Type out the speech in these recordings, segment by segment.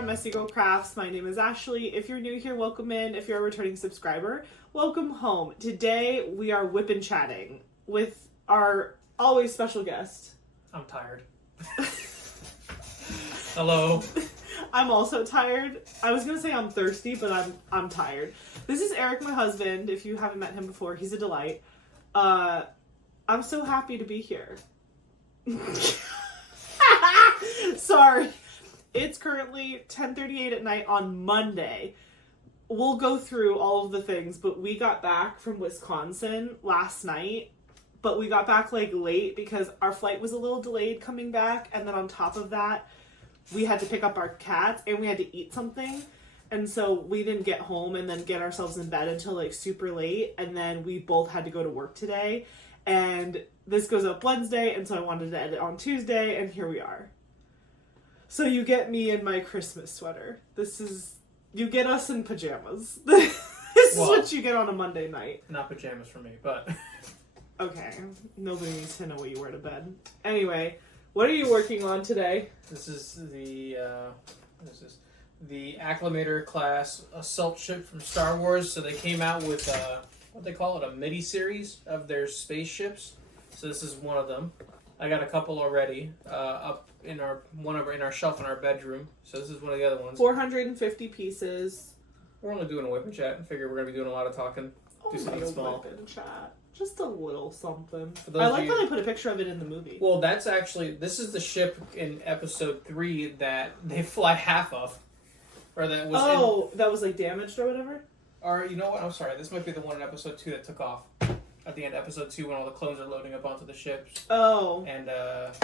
on Messy Girl Crafts. My name is Ashley. If you're new here, welcome in. If you're a returning subscriber, welcome home. Today we are whip and chatting with our always special guest. I'm tired. Hello. I'm also tired. I was gonna say I'm thirsty, but I'm tired. This is Eric, my husband. If you haven't met him before, he's a delight. I'm so happy to be here. Sorry. It's currently 10:38 at night on Monday. We'll go through all of the things, but we got back from Wisconsin last night, but we got back like late because our flight was a little delayed coming back, and then on top of that, we had to pick up our cats and we had to eat something, and so we didn't get home and then get ourselves in bed until like super late, and then we both had to go to work today, and this goes up Wednesday, and so I wanted to edit on Tuesday, and here we are. So you get me in my Christmas sweater. You get us in pajamas. This is what you get on a Monday night. Not pajamas for me, but... Okay, nobody needs to know what you wear to bed. Anyway, what are you working on today? This is the, the Acclimator class assault ship from Star Wars. So they came out with, what they call it, a mini-series of their spaceships. So this is one of them. I got a couple already, up in our shelf in our bedroom. So this is one of the other ones. 450 pieces. We're only doing a whip and chat. I figure we're going to be doing a lot of talking. Do something small. Whip and chat. Just a little something. I like how they put a picture of it in the movie. Well, this is the ship in episode 3 that they fly half of. Or that was that was like damaged or whatever? Or, you know what? I'm sorry. This might be the one in episode 2 that took off. At the end of episode 2 when all the clones are loading up onto the ships. Oh. And,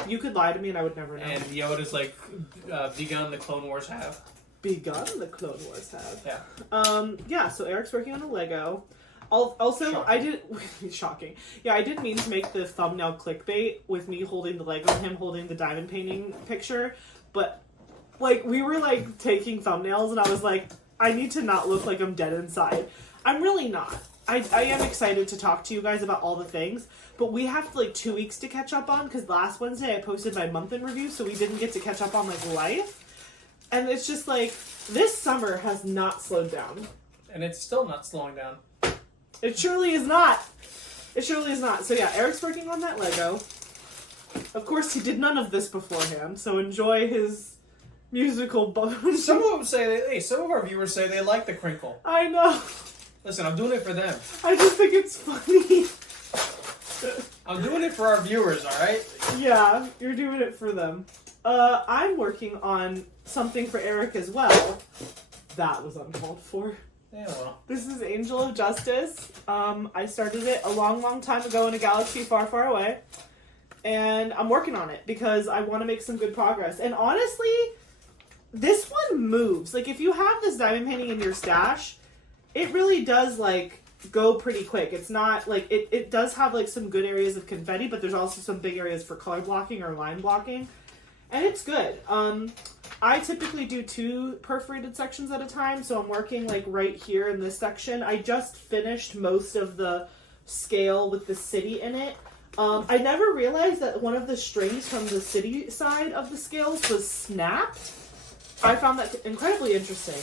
you could lie to me and I would never know. And Yoda's like, begun the Clone Wars have. Begun the Clone Wars have. Yeah. Yeah, so Eric's working on a Lego. Also, shocking. Shocking. Yeah, I didn't mean to make the thumbnail clickbait with me holding the Lego and him holding the diamond painting picture, but, like, we were, like, taking thumbnails and I was like, I need to not look like I'm dead inside. I'm really not. I am excited to talk to you guys about all the things, but we have, like, 2 weeks to catch up on, because last Wednesday I posted my month in review, so we didn't get to catch up on, like, life. And it's just, like, this summer has not slowed down. And it's still not slowing down. It surely is not. It surely is not. So yeah, Eric's working on that Lego. Of course, he did none of this beforehand, so enjoy his musical bonus. Some of our viewers say they like the crinkle. I know. Listen, I'm doing it for them. I just think it's funny. I'm doing it for our viewers, alright? Yeah, you're doing it for them. I'm working on something for Eric as well. That was uncalled for. Yeah, well. This is Angel of Justice. I started it a long, long time ago in a galaxy far, far away. And I'm working on it because I want to make some good progress. And honestly, this one moves. Like, if you have this diamond painting in your stash, it really does, like, go pretty quick. It's not, like, it does have, like, some good areas of confetti, but there's also some big areas for color blocking or line blocking. And it's good. I typically do 2 perforated sections at a time, so I'm working, like, right here in this section. I just finished most of the scale with the city in it. I never realized that one of the strings from the city side of the scales was snapped. I found that incredibly interesting.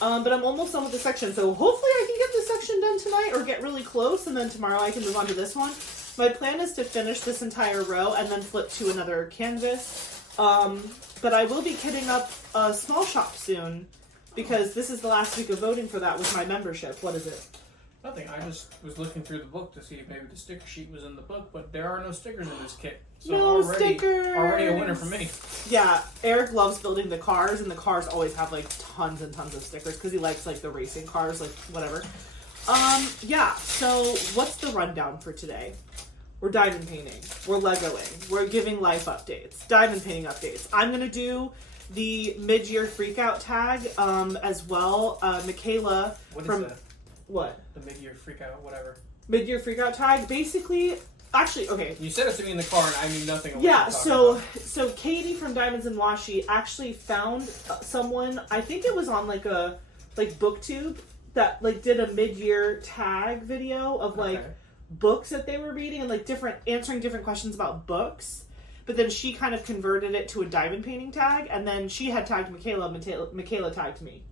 But I'm almost done with the section, so hopefully I can get this section done tonight or get really close, and then tomorrow I can move on to this one. My plan is to finish this entire row and then flip to another canvas. But I will be kitting up a small shop soon, because this is the last week of voting for that with my membership. What is it? Nothing. I just was looking through the book to see if maybe the sticker sheet was in the book, but there are no stickers in this kit. So stickers! Already a winner for me. Yeah, Eric loves building the cars, and the cars always have, like, tons and tons of stickers, because he likes, like, the racing cars, like, whatever. Yeah, so what's the rundown for today? We're diamond painting. We're Legoing. We're giving life updates. Diamond painting updates. I'm going to do the Midyear freakout tag as well. Michaela What from... is that? What? The Midyear freakout, whatever. Midyear freakout tag. Basically, actually, okay. You said it to me in the car and I knew nothing of what Yeah, you're talking so Katie from Diamonds and Washi actually found someone, I think it was on like a, like BookTube, that like did a Midyear tag video of like... Okay. books that they were reading and like answering different questions about books. but then she kind of converted it to a diamond painting tag, and then she had tagged Michaela tagged me.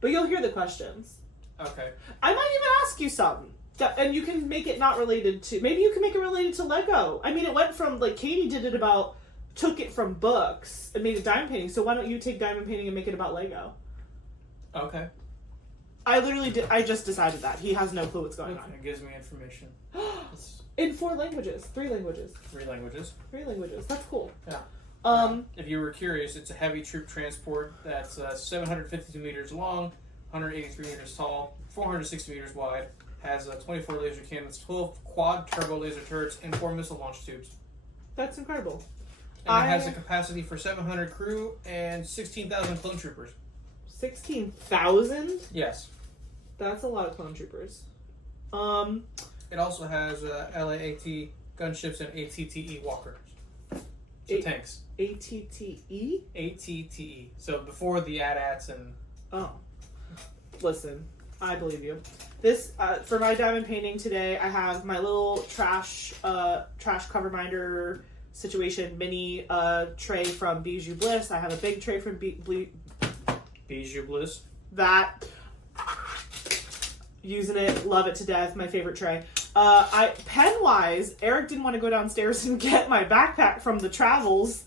But you'll hear the questions. Okay. I might even ask you some. And you can make it not related to... Maybe you can make it related to Lego. I mean, it went from, like, Katie did it about... Took it from books and made it diamond painting. So why don't you take diamond painting and make it about Lego? Okay. I literally did... I just decided that. He has no clue what's going on. It gives me information. In 4 languages. 3 languages. 3 languages. 3 languages. That's cool. Yeah. If you were curious, it's a heavy troop transport that's 752 meters long, 183 meters tall, 460 meters wide, has 24 laser cannons, 12 quad turbo laser turrets, and 4 missile launch tubes. That's incredible. And it has a capacity for 700 crew and 16,000 clone troopers. 16,000? Yes. That's a lot of clone troopers. It also has LAAT gunships and ATTE walkers. So tanks. ATTE? ATTE. So before the AT-ATs and... Oh. Listen, I believe you. This, for my diamond painting today, I have my little trash cover binder situation mini tray from Bijou Bliss. I have a big tray from Bijou Bliss. That. Using it, love it to death, my favorite tray. Pen-wise, Eric didn't want to go downstairs and get my backpack from the travels,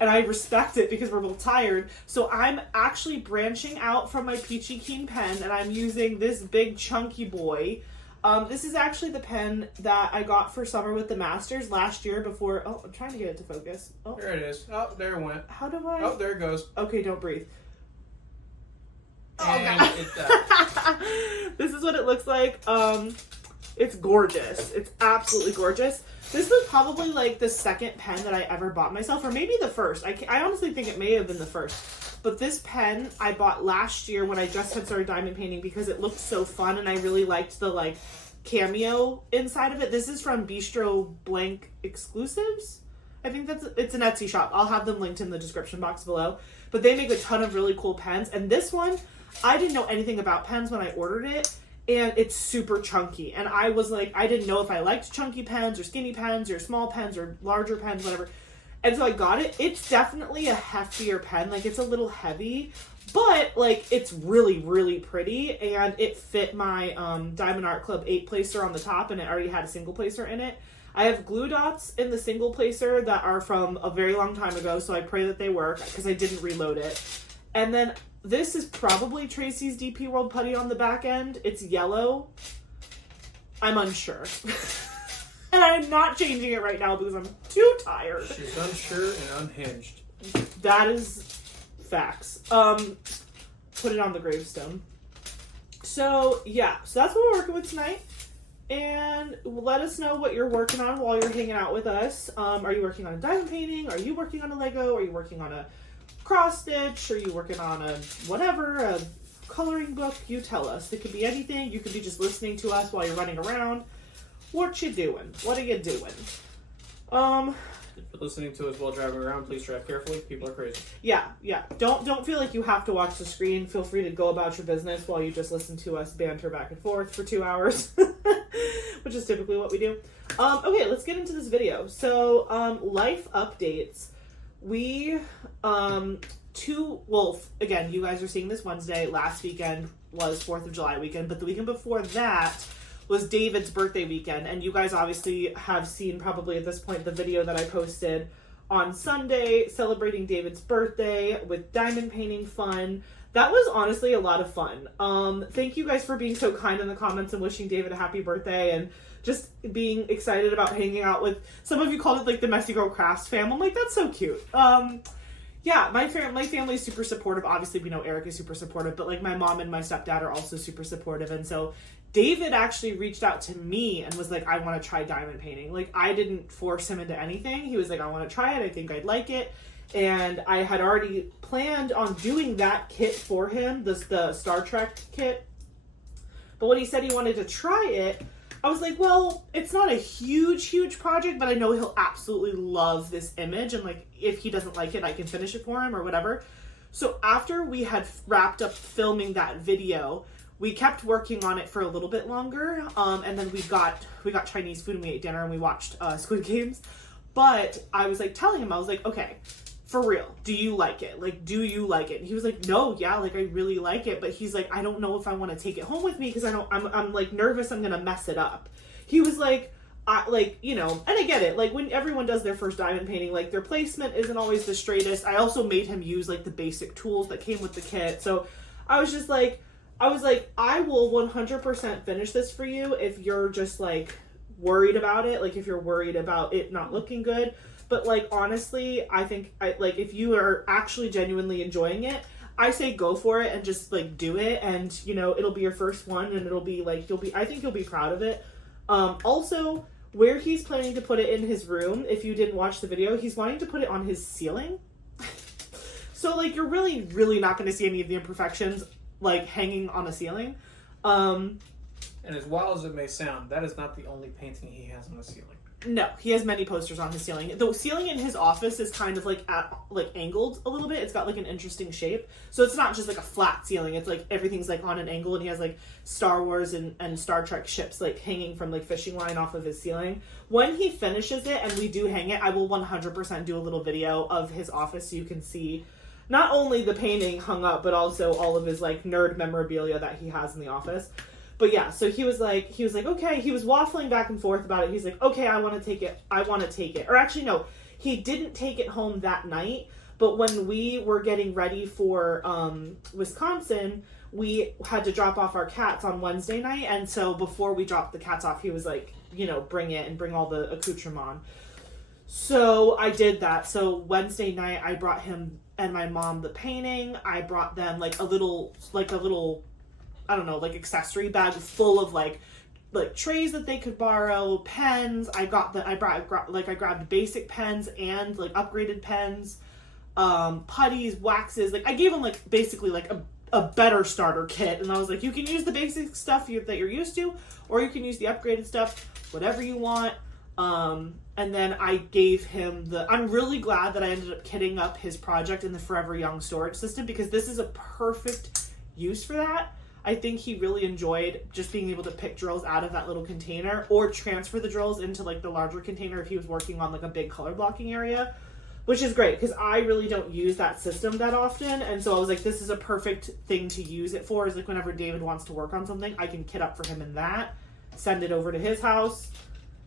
and I respect it because we're both tired. So I'm actually branching out from my Peachy Keen pen, and I'm using this big chunky boy. This is actually the pen that I got for summer with the Masters last year before... Oh, I'm trying to get it to focus. Oh. There it is. Oh, there it went. How do I... Oh, there it goes. Okay, don't breathe. And This is what it looks like. It's gorgeous. It's absolutely gorgeous. This was probably like the second pen that I ever bought myself, or maybe the first. I honestly think it may have been the first. But this pen I bought last year when I just had started diamond painting because it looked so fun and I really liked the like cameo inside of it. This is from Bistro Blank Exclusives. I think it's an Etsy shop. I'll have them linked in the description box below. But they make a ton of really cool pens. And this one, I didn't know anything about pens when I ordered it. And it's super chunky. And I was like, I didn't know if I liked chunky pens or skinny pens or small pens or larger pens, whatever. And so I got it. It's definitely a heftier pen. Like, it's a little heavy. But, like, it's really, really pretty. And it fit my Diamond Art Club 8 placer on the top. And it already had a single placer in it. I have glue dots in the single placer that are from a very long time ago. So I pray that they work because I didn't reload it. And then this is probably Tracy's DP World Putty on the back end. It's yellow. I'm unsure. And I'm not changing it right now because I'm too tired. She's unsure and unhinged. That is facts. Put it on the gravestone. So, yeah. So that's what we're working with tonight. And let us know what you're working on while you're hanging out with us. Are you working on a diamond painting? Are you working on a Lego? Are you working on a cross stitch? Are you working on a whatever, a coloring book? You tell us. It could be anything. You could be just listening to us while you're running around. What you doing? What are you doing? If you're listening to us while driving around, please drive carefully. People are crazy. Yeah. Don't feel like you have to watch the screen. Feel free to go about your business while you just listen to us banter back and forth for 2 hours, which is typically what we do. Okay, let's get into this video. So, life updates. We, again, you guys are seeing this Wednesday. Last weekend was 4th of July weekend, but the weekend before that was David's birthday weekend. And you guys obviously have seen probably at this point the video that I posted on Sunday celebrating David's birthday with diamond painting fun. That was honestly a lot of fun. Thank you guys for being so kind in the comments and wishing David a happy birthday and just being excited about hanging out with, some of you called it like the Messy Girl Crafts fam. I'm like, that's so cute. Yeah, my family is super supportive. Obviously, we know Eric is super supportive, but like my mom and my stepdad are also super supportive. And so David actually reached out to me and was like, I want to try diamond painting. Like, I didn't force him into anything. He was like, I want to try it. I think I'd like it. And I had already planned on doing that kit for him, the Star Trek kit. But when he said he wanted to try it, I was like, well, it's not a huge project, but I know he'll absolutely love this image. And like, if he doesn't like it, I can finish it for him or whatever. So after we had wrapped up filming that video, we kept working on it for a little bit longer. And then we got Chinese food and we ate dinner and we watched Squid Games. But I was like telling him, I was like, okay, for real, do you like it? Like, do you like it? And he was like, no, yeah, like I really like it. But he's like, I don't know if I want to take it home with me because I'm like nervous I'm gonna mess it up. He was like, you know, and I get it. Like when everyone does their first diamond painting, like their placement isn't always the straightest. I also made him use like the basic tools that came with the kit. So I was like, I will 100% finish this for you if you're just like worried about it. Like if you're worried about it not looking good. But like, honestly, I think like if you are actually genuinely enjoying it, I say go for it and just like do it. And you know, it'll be your first one and it'll be like, I think you'll be proud of it. Also, where he's planning to put it in his room, if you didn't watch the video, he's wanting to put it on his ceiling. So, like, you're really, really not going to see any of the imperfections, like, hanging on a ceiling. And as wild as it may sound, that is not the only painting he has on the ceiling. No, he has many posters on his ceiling. The ceiling in his office is kind of like angled a little bit. It's got like an interesting shape. So it's not just like a flat ceiling. It's like everything's like on an angle, and he has like Star Wars and Star Trek ships like hanging from like fishing line off of his ceiling. When he finishes it and we do hang it, I will 100% do a little video of his office so you can see not only the painting hung up, but also all of his like nerd memorabilia that he has in the office. But yeah, so he was like, okay, he was waffling back and forth about it. He's like, okay, I want to take it. Or actually, no, he didn't take it home that night. But when we were getting ready for Wisconsin, we had to drop off our cats on Wednesday night. And so before we dropped the cats off, he was like, you know, bring it and bring all the accoutrement. So I did that. So Wednesday night, I brought him and my mom the painting. I brought them like a little I don't know, like accessory bag full of like trays that they could borrow, pens. I grabbed basic pens and like upgraded pens, putties, waxes. Like I gave them like basically like a better starter kit, and I was like, you can use the basic stuff that you're used to, or you can use the upgraded stuff, whatever you want. And then I gave him I'm really glad that I ended up kitting up his project in the Forever Young storage system, because this is a perfect use for that. I think he really enjoyed just being able to pick drills out of that little container or transfer the drills into like the larger container if he was working on like a big color blocking area, which is great because I really don't use that system that often. And so I was like, this is a perfect thing to use it for, is like whenever David wants to work on something, I can kit up for him in that, send it over to his house,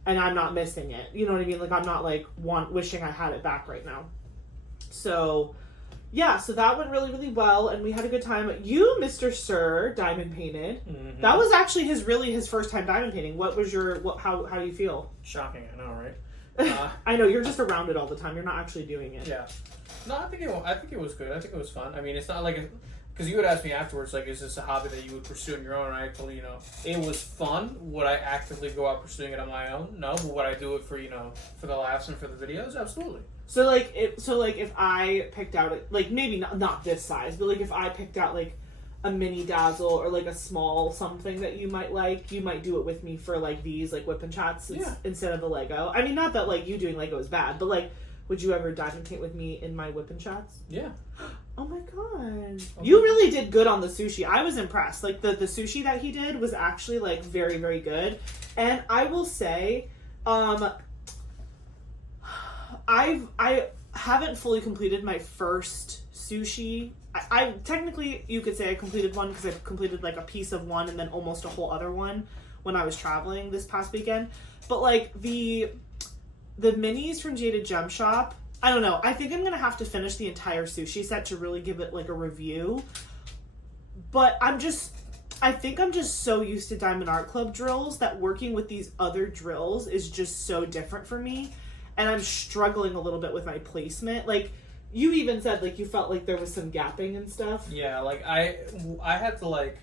and I'm not missing it. You know what I mean? Like I'm not like wishing I had it back right now. So yeah, so that went really, really well, and we had a good time. You, Mr. Sir, diamond painted. Mm-hmm. That was actually his first time diamond painting. What was how do you feel? Shocking, I know, right? I know, you're just around it all the time. You're not actually doing it. Yeah. No, I think it was good. I think it was fun. I mean, it's not like because you would ask me afterwards, like, is this a hobby that you would pursue on your own? And I told you, it was fun. Would I actively go out pursuing it on my own? No. But would I do it for for the laughs and for the videos? Absolutely. So if I picked out like maybe not this size, but like if I picked out like a mini dazzle or like a small something that you might like, you might do it with me for like these like whip and chats instead of the Lego. I mean, not that like you doing Lego is bad, but like, would you ever diamond paint with me in my whip and chats? Yeah. Oh my god. Okay. You really did good on the sushi. I was impressed. Like the sushi that he did was actually like very, very good. And I will say, I haven't fully completed my first sushi. I technically, you could say I completed one because I completed like a piece of one and then almost a whole other one when I was traveling this past weekend. But like the minis from Jaded Gem Shop, I don't know. I think I'm gonna have to finish the entire sushi set to really give it like a review. But I think I'm just so used to Diamond Art Club drills that working with these other drills is just so different for me. And I'm struggling a little bit with my placement. Like, you even said, like, you felt like there was some gapping and stuff. Yeah, like, I had to, like,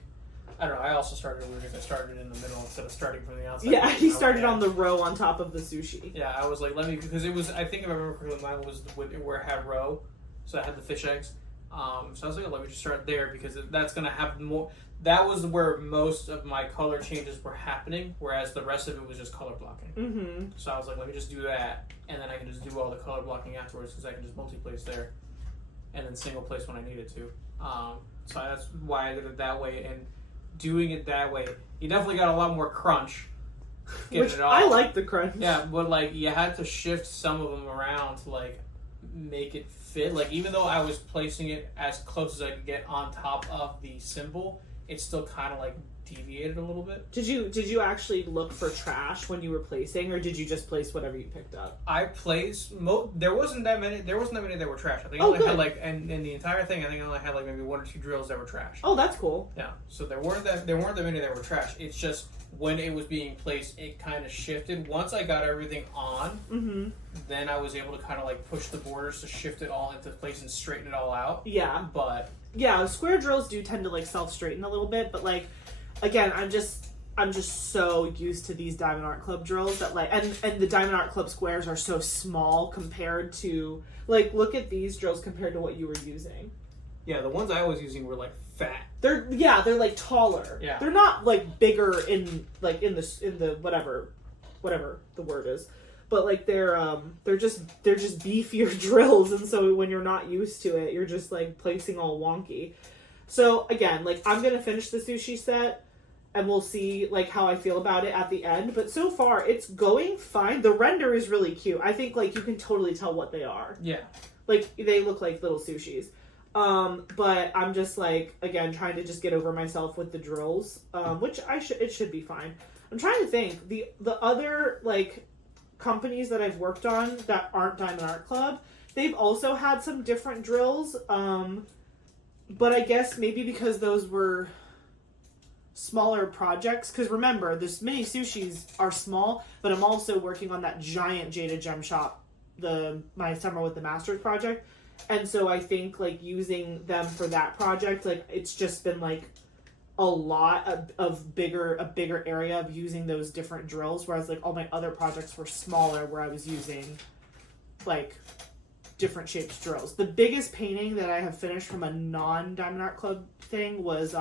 I don't know, I also started weird because I started in the middle instead of starting from the outside. Yeah, he started on the row on top of the sushi. Yeah, I was like, because it was, I think if I remember correctly, mine was where it had row, so I had the fish eggs. So I was like, let me just start there because that's going to have more. That was where most of my color changes were happening, whereas the rest of it was just color blocking. Mm-hmm. So I was like, let me just do that, and then I can just do all the color blocking afterwards because I can just multi-place there, and then single place when I needed to. So that's why I did it that way, and doing it that way, you definitely got a lot more crunch, getting Which it all. I like the crunch. Yeah, but like you had to shift some of them around to like make it fit. Like even though I was placing it as close as I could get on top of the symbol, it still kind of like deviated a little bit. Did you actually look for trash when you were placing, or did you just place whatever you picked up? I placed there wasn't that many that were trash. I think I Oh, only good. had like and the entire thing I think I only had like maybe 1 or 2 drills that were trash. Oh, that's cool. Yeah. So there weren't that many that were trash. It's just when it was being placed it kind of shifted. Once I got everything on, then I was able to kind of like push the borders to shift it all into place and straighten it all out. Yeah. But Yeah, square drills do tend to like self-straighten a little bit, but like again, I'm just so used to these Diamond Art Club drills that like, and the Diamond Art Club squares are so small compared to, like, look at these drills compared to what you were using. yeah, the ones I was using were like fat. They're like taller. Yeah. They're not like bigger in the whatever the word is. But like they're just beefier drills, and so when you're not used to it, you're just like placing all wonky. So again, like I'm gonna finish the sushi set, and we'll see like how I feel about it at the end. But so far, it's going fine. The render is really cute. I think like you can totally tell what they are. Yeah. Like they look like little sushis. But I'm just like again trying to just get over myself with the drills, which it should be fine. I'm trying to think the other like companies that I've worked on that aren't Diamond Art Club, they've also had some different drills. But I guess maybe because those were smaller projects, because remember, this mini sushis are small, but I'm also working on that giant Jada Gem Shop, my Summer with the Masters project, and so I think like using them for that project, like it's just been like a lot of a bigger area of using those different drills, whereas like all my other projects were smaller where I was using like different shaped drills. The biggest painting that I have finished from a non-Diamond Art Club thing was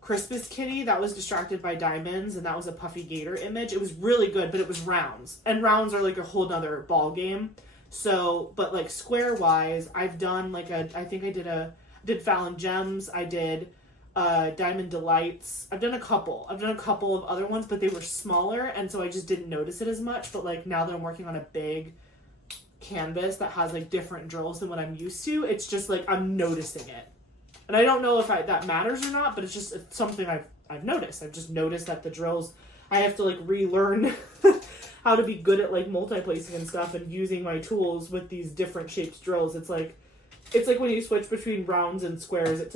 Crispus Kitty that was distracted by diamonds, and that was a puffy gator image. It was really good, but it was rounds, and rounds are like a whole nother ball game. So, but like square wise, I've done like I did Fallon Gems, I did Diamond Delights. I've done a couple of other ones, but they were smaller, and so I just didn't notice it as much. But like now that I'm working on a big canvas that has like different drills than what I'm used to, it's just like I'm noticing it. And I don't know if that matters or not, but it's something I've noticed. I've just noticed that the drills, I have to like relearn how to be good at like multi-placing and stuff and using my tools with these different shaped drills. It's like when you switch between rounds and squares, it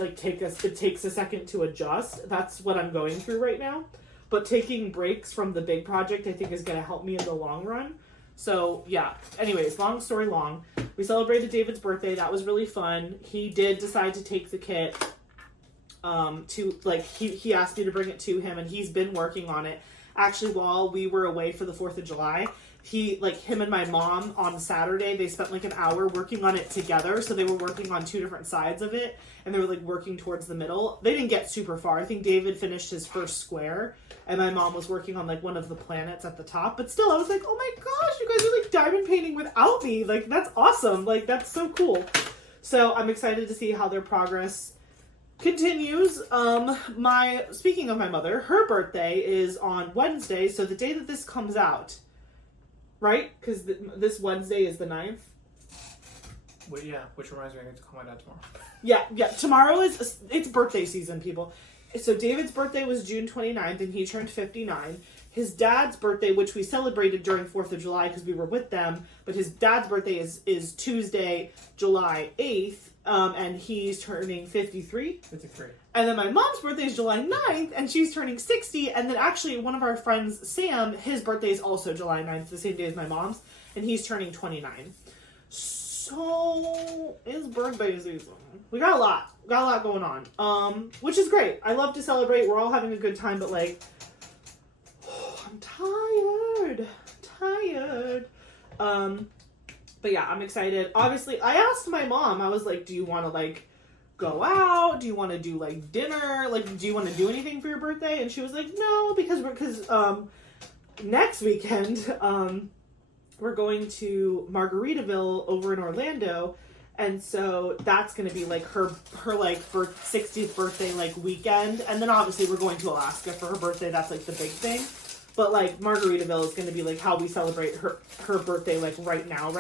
takes a second to adjust. That's what I'm going through right now. But taking breaks from the big project, I think, is going to help me in the long run. So, yeah. Anyways, long story long. We celebrated David's birthday. That was really fun. He did decide to take the kit he asked me to bring it to him, and he's been working on it. Actually, while we were away for the 4th of July, him and my mom on Saturday, they spent like an hour working on it together. So they were working on 2 different sides of it, and they were like working towards the middle. They didn't get super far. I think David finished his first square, and my mom was working on like one of the planets at the top. But still, I was like, oh my gosh, you guys are like diamond painting without me. Like, that's awesome. Like, that's so cool. So I'm excited to see how their progress continues. Speaking of my mother, her birthday is on Wednesday, so the day that this comes out, right? Because this Wednesday is the 9th. Well, yeah, which reminds me, I need to call my dad tomorrow. Yeah. Tomorrow it's birthday season, people. So David's birthday was June 29th, and he turned 59. His dad's birthday, which we celebrated during 4th of July because we were with them, but his dad's birthday is Tuesday, July 8th, and he's turning 53. 53. And then my mom's birthday is July 9th, and she's turning 60. And then actually one of our friends, Sam, his birthday is also July 9th, the same day as my mom's, and he's turning 29. So, it's birthday season. We got a lot going on, which is great. I love to celebrate. We're all having a good time, but like, I'm tired. But yeah, I'm excited. Obviously, I asked my mom, I was like, do you want to like go out? Do you want to do like dinner? Like, do you want to do anything for your birthday? And she was like, no, because next weekend, we're going to Margaritaville over in Orlando. And so that's going to be like her like for 60th birthday like weekend. And then obviously we're going to Alaska for her birthday. That's like the big thing. But, like, Margaritaville is going to be, like, how we celebrate her birthday, like, right now.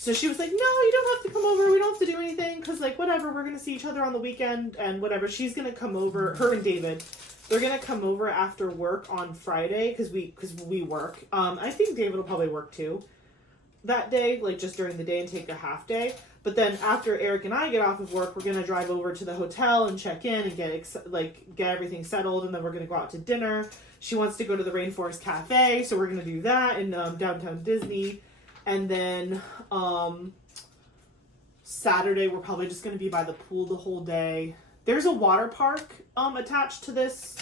So she was like, no, you don't have to come over. We don't have to do anything. Because, like, whatever, we're going to see each other on the weekend and whatever. She's going to come over, her and David. They're going to come over after work on Friday because we work. I think David will probably work, too, that day, like, just during the day and take a half day. But then after Eric and I get off of work, we're going to drive over to the hotel and check in and get everything settled. And then we're going to go out to dinner. She wants to go to the Rainforest Cafe, so we're going to do that in downtown Disney. And then Saturday, we're probably just going to be by the pool the whole day. There's a water park attached to this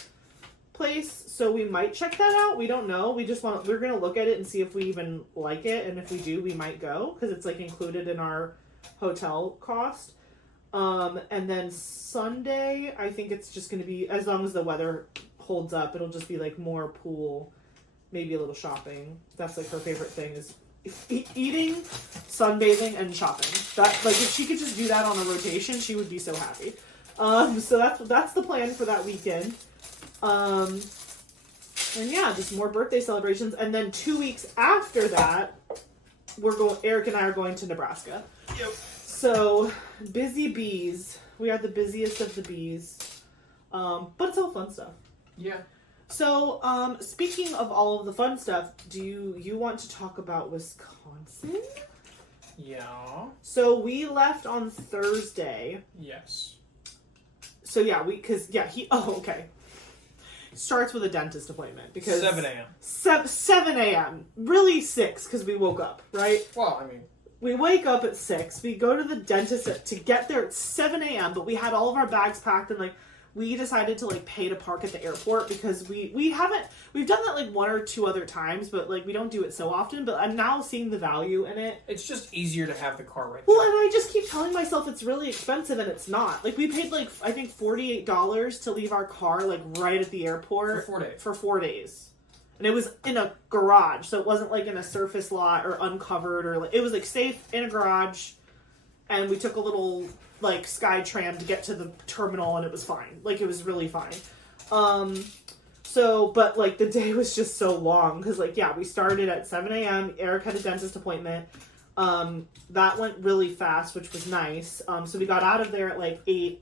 place, so we might check that out. We don't know. We're going to look at it and see if we even like it. And if we do, we might go because it's like included in our hotel cost. And then Sunday, I think it's just going to be, as long as the weather holds up, it'll just be like more pool, maybe a little shopping. That's like her favorite thing is eating, sunbathing, and shopping. That, like, if she could just do that on a rotation, she would be so happy. So that's the plan for that weekend. And yeah, just more birthday celebrations. And then 2 weeks after that, Eric and I are going to Nebraska. Yep. So, busy bees. We are the busiest of the bees. But it's all fun stuff. Yeah. So, speaking of all of the fun stuff, do you want to talk about Wisconsin? Yeah. So, we left on Thursday. Yes. So, yeah, okay. Starts with a dentist appointment because 7 a.m. 7 a.m. Really 6 because we woke up, right? Well, I mean, we wake up at 6. We go to the dentist to get there at 7 a.m. But we had all of our bags packed and like we decided to like pay to park at the airport because we've done that like 1 or 2 other times, but like we don't do it so often. But I'm now seeing the value in it. It's just easier to have the car right there. Well, and I just keep telling myself it's really expensive, and it's not. Like we paid like I think $48 to leave our car like right at the airport for 4 days. For 4 days, and it was in a garage, so it wasn't like in a surface lot or uncovered or like it was like safe in a garage. And we took a little like sky tram to get to the terminal, and it was fine. Like it was really fine. But like the day was just so long because like we started at 7 a.m. Eric had a dentist appointment. That went really fast, which was nice. So we got out of there at like 8,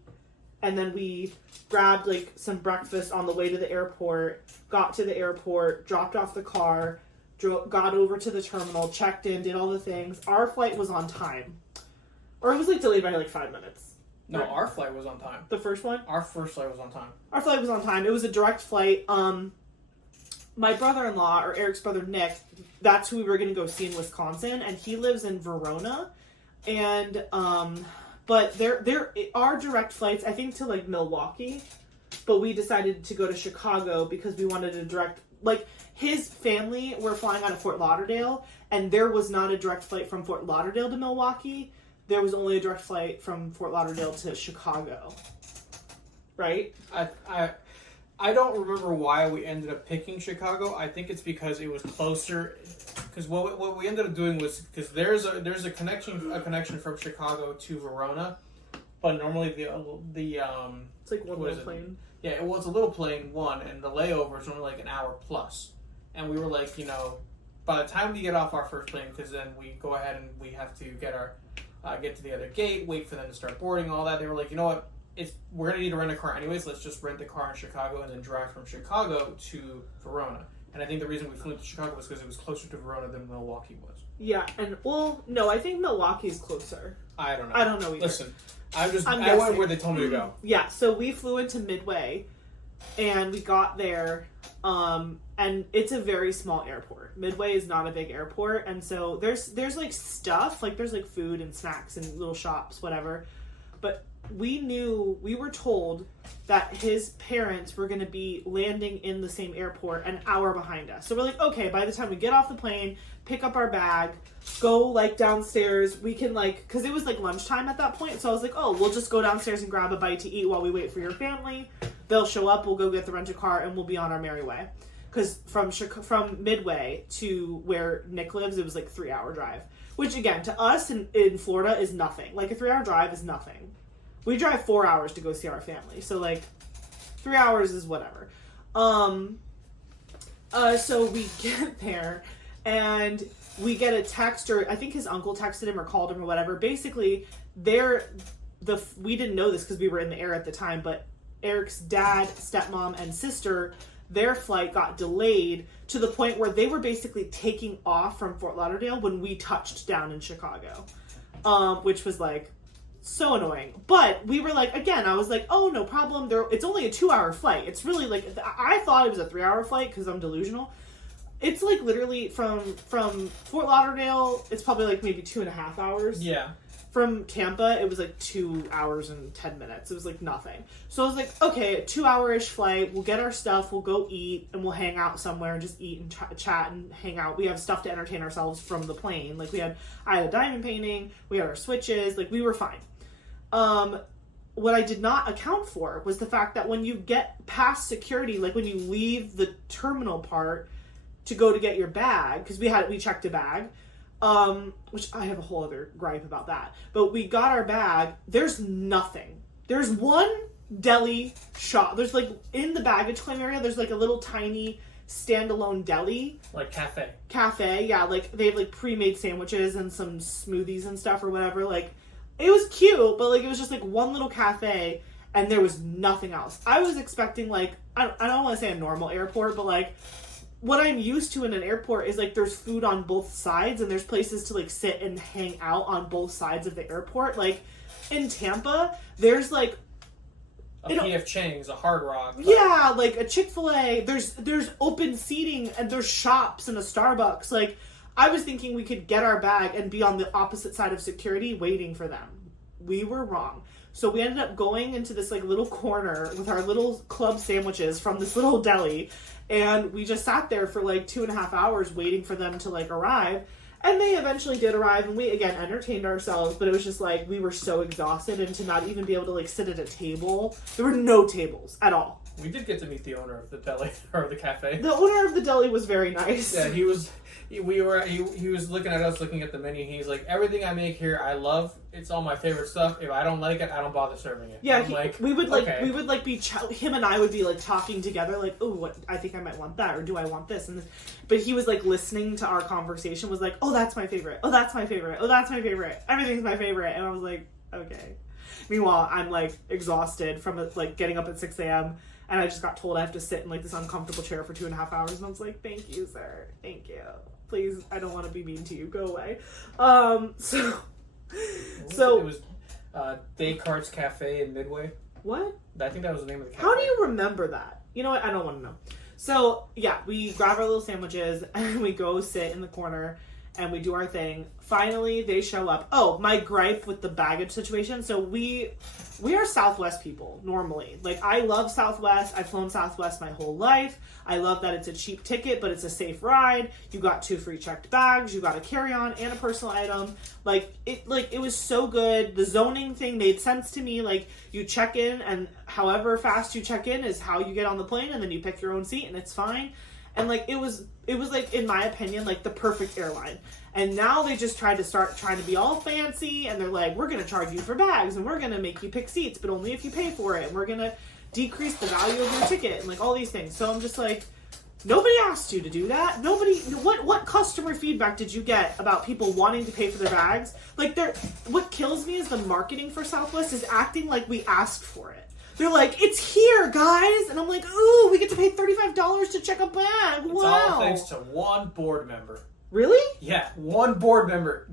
and then we grabbed like some breakfast on the way to the airport. Got to the airport, dropped off the car, got over to the terminal, checked in, did all the things. Our flight was on time. Or it was like delayed by like 5 minutes. No, our flight was on time. The first one? Our first flight was on time. Our flight was on time. It was a direct flight. My brother-in-law, or Eric's brother Nick, that's who we were going to go see in Wisconsin, and he lives in Verona. And, but there are direct flights, I think, to like Milwaukee. But we decided to go to Chicago because we wanted a direct, like, his family were flying out of Fort Lauderdale, and there was not a direct flight from Fort Lauderdale to Milwaukee. There was only a direct flight from Fort Lauderdale to Chicago. Right? I don't remember why we ended up picking Chicago. I think it's because it was closer. Because what we ended up doing was because there's a connection from Chicago to Verona, but normally the it's like one little plane. Yeah, well, it's a little plane one, and the layover is only like an hour plus. And we were like, by the time we get off our first plane, because then we go ahead and we have to get to the other gate, wait for them to start boarding, all that. They were like, you know what? We're going to need to rent a car anyways. Let's just rent a car in Chicago and then drive from Chicago to Verona. And I think the reason we flew to Chicago was because it was closer to Verona than Milwaukee was. Yeah, and no, I think Milwaukee's closer. I don't know. I don't know either. Listen, I went where they told me to go. Yeah, so we flew into Midway, and we got there, and it's a very small airport. Midway is not a big airport, and so there's like stuff, like there's like food and snacks and little shops, whatever. But we were told that his parents were going to be landing in the same airport an hour behind us. So we're like, okay, by the time we get off the plane, pick up our bag, go like downstairs, we can like, because it was like lunchtime at that point. So I was like, oh, we'll just go downstairs and grab a bite to eat while we wait for your family. They'll show up, we'll go get the rental car, and we'll be on our merry way. Because from Midway to where Nick lives, it was like 3-hour drive. Which again, to us in Florida is nothing. Like a 3-hour drive is nothing. We drive 4 hours to go see our family. So like 3 hours is whatever. So we get there, and we get a text, or I think his uncle texted him or called him or whatever. Basically, we didn't know this because we were in the air at the time, but Eric's dad, stepmom, and sister, their flight got delayed to the point where they were basically taking off from Fort Lauderdale when we touched down in Chicago, which was like so annoying. But we were like, again, I was like, oh, no problem. It's only a 2-hour flight. It's really like, I thought it was a 3-hour flight because I'm delusional. It's like literally from Fort Lauderdale, it's probably like maybe 2.5 hours. Yeah. From Tampa, it was like 2 hours and 10 minutes. It was like nothing. So I was like, okay, a 2-hour-ish flight. We'll get our stuff. We'll go eat, and we'll hang out somewhere and just eat and chat and hang out. We have stuff to entertain ourselves from the plane. Like I had a diamond painting. We had our switches. Like we were fine. What I did not account for was the fact that when you get past security, like when you leave the terminal part to go to get your bag, because we checked a bag. Which I have a whole other gripe about that. But we got our bag. There's nothing. There's one deli shop. There's like, in the baggage claim area, there's like a little tiny standalone deli. Like cafe. Cafe, yeah. Like, they have like pre-made sandwiches and some smoothies and stuff or whatever. Like, it was cute, but like, it was just like one little cafe and there was nothing else. I was expecting like, I don't want to say a normal airport, but like, what I'm used to in an airport is like there's food on both sides and there's places to like sit and hang out on both sides of the airport. Like in Tampa, there's like a P.F. Chang's, a Hard Rock. Yeah, like a Chick-fil-A. There's open seating and there's shops and a Starbucks. Like I was thinking we could get our bag and be on the opposite side of security waiting for them. We were wrong. So we ended up going into this like little corner with our little club sandwiches from this little deli. And we just sat there for like 2.5 hours waiting for them to like arrive. And they eventually did arrive, and we again entertained ourselves, but it was just like we were so exhausted, and to not even be able to like sit at a table. There were no tables at all. We did get to meet the owner of the deli or the cafe. The owner of the deli was very nice. Yeah, he was looking at us, looking at the menu. He's like, everything I make here, I love. It's all my favorite stuff. If I don't like it, I don't bother serving it. Yeah, we would be him and I would be like talking together, like, oh, what I think I might want that, or do I want this? But he was like listening to our conversation, was like, oh, that's my favorite. Oh, that's my favorite. Oh, that's my favorite. Everything's my favorite. And I was like, okay. Meanwhile, I'm like exhausted from like getting up at 6 a.m. and I just got told I have to sit in like this uncomfortable chair for 2.5 hours, and I was like, thank you, sir. Thank you. Please, I don't want to be mean to you. Go away. It was Descartes Cafe in Midway. What? I think that was the name of the cafe. How do you remember that? You know what? I don't want to know. So, yeah, we grab our little sandwiches and we go sit in the corner and we do our thing. Finally, they show up. Oh, my gripe with the baggage situation. So we are Southwest people, normally. Like, I love Southwest. I've flown Southwest my whole life. I love that it's a cheap ticket, but it's a safe ride. You got 2 free checked bags. You got a carry-on and a personal item. It was so good. The zoning thing made sense to me. Like, you check in, and however fast you check in is how you get on the plane, and then you pick your own seat, and it's fine. And, like, it was like, in my opinion, like, the perfect airline. And now they just trying to be all fancy, and they're like, we're going to charge you for bags, and we're going to make you pick seats, but only if you pay for it, and we're going to decrease the value of your ticket, and, like, all these things. So I'm just like, nobody asked you to do that. What customer feedback did you get about people wanting to pay for their bags? Like, what kills me is the marketing for Southwest is acting like we asked for it. They're like, it's here, guys! And I'm like, ooh, we get to pay $35 to check a bag. Wow. It's all thanks to one board member. Really? Yeah, one board member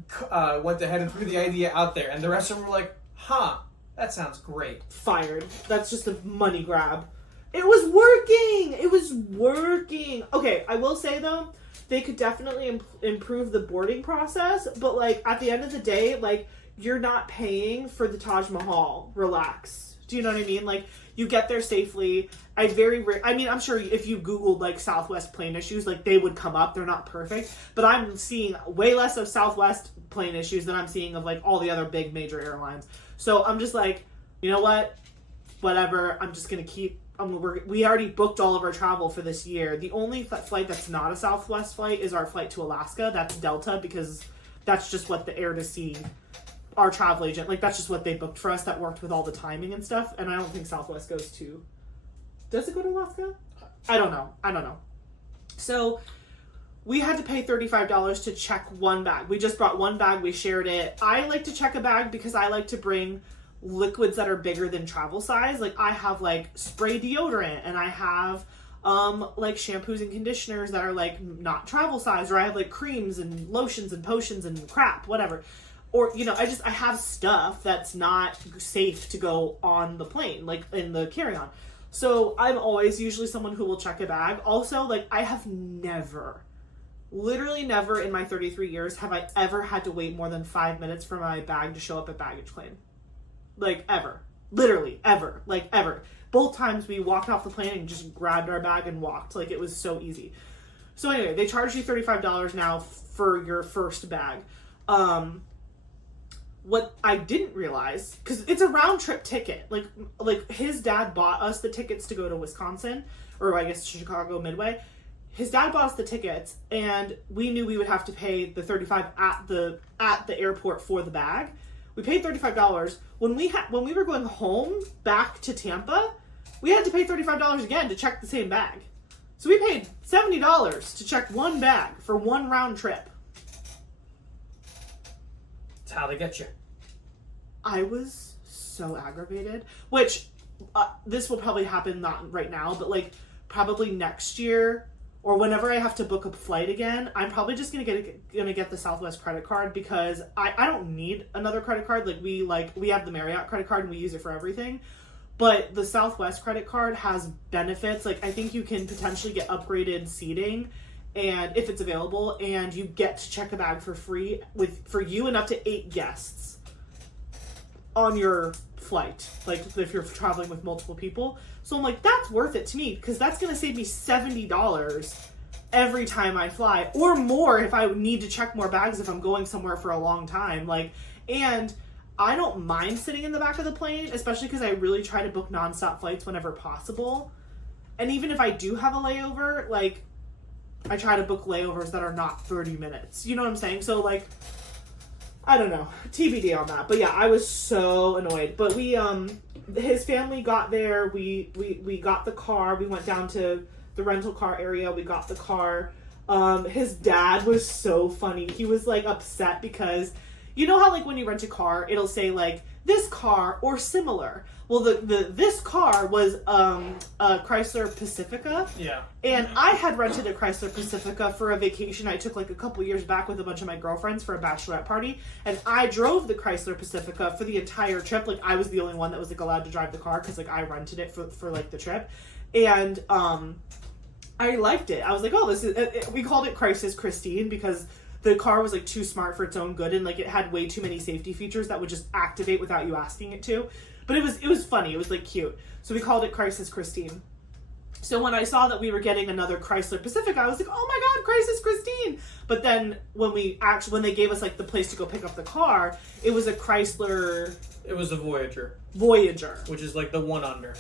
went ahead and threw the idea out there, and the rest of them were like, huh, that sounds great. Fired. That's just a money grab. It was working! It was working! Okay, I will say, though, they could definitely improve the boarding process, but, like, at the end of the day, like, you're not paying for the Taj Mahal. Relax. Do you know what I mean? Like, you get there safely. I'm sure if you Googled, like, Southwest plane issues, like, they would come up. They're not perfect. But I'm seeing way less of Southwest plane issues than I'm seeing of, like, all the other big major airlines. So I'm just like, you know what? Whatever. I'm just going to keep... we already booked all of our travel for this year. The only flight that's not a Southwest flight is our flight to Alaska. That's Delta, because that's just what the air to sea... our travel agent, like, that's just what they booked for us. That worked with all the timing and stuff. And I don't think Southwest goes to... Does it go to Alaska? I don't know. So we had to pay $35 to check one bag. We just brought one bag. We shared it. I like to check a bag because I like to bring liquids that are bigger than travel size. Like I have like spray deodorant, and I have like shampoos and conditioners that are like not travel size, or I have like creams and lotions and potions and crap, whatever. Or, you know, I have stuff that's not safe to go on the plane, like in the carry-on. So I'm always usually someone who will check a bag. Also, like I have literally never in my 33 years have I ever had to wait more than 5 minutes for my bag to show up at baggage claim. Like, ever. Literally, ever. Like, ever. Both times we walked off the plane and just grabbed our bag and walked. Like, it was so easy. So anyway, they charge you $35 now for your first bag. What I didn't realize, because it's a round-trip ticket. Like, his dad bought us the tickets to go to Wisconsin, or I guess Chicago Midway. His dad bought us the tickets, and we knew we would have to pay the $35 at the airport for the bag. We paid $35. When we were going home back to Tampa, we had to pay $35 again to check the same bag. So we paid $70 to check one bag for one round trip. That's how they get you. I was so aggravated. Which, this will probably happen not right now, but like probably next year. Or whenever I have to book a flight again, I'm probably just gonna get the Southwest credit card, because I don't need another credit card. We have the Marriott credit card and we use it for everything. But the Southwest credit card has benefits. Like I think you can potentially get upgraded seating, and if it's available, and you get to check a bag for free for you and up to 8 guests on your flight. Like if you're traveling with multiple people. So I'm like, that's worth it to me, because that's going to save me $70 every time I fly, or more if I need to check more bags if I'm going somewhere for a long time. Like, and I don't mind sitting in the back of the plane, especially because I really try to book nonstop flights whenever possible. And even if I do have a layover, like, I try to book layovers that are not 30 minutes. You know what I'm saying? So, like, I don't know. TBD on that. But yeah, I was so annoyed. But his family got there. We got the car. We went down to the rental car area. We got the car. His dad was so funny. He was like upset because you know how like when you rent a car, it'll say like this car or similar. Well, this car was a Chrysler Pacifica. Yeah. And I had rented a Chrysler Pacifica for a vacation I took like a couple years back with a bunch of my girlfriends for a bachelorette party. And I drove the Chrysler Pacifica for the entire trip. Like I was the only one that was like allowed to drive the car because like I rented it for like the trip. And I liked it. I was like, oh, this is. We called it Crisis Christine because the car was like too smart for its own good, and like it had way too many safety features that would just activate without you asking it to. But it was funny. It was like cute. So we called it Crisis Christine. So when I saw that we were getting another Chrysler Pacifica, I was like, oh my God, Crisis Christine. But then when they gave us like the place to go pick up the car, it was a Chrysler. It was a Voyager. Which is like the one under.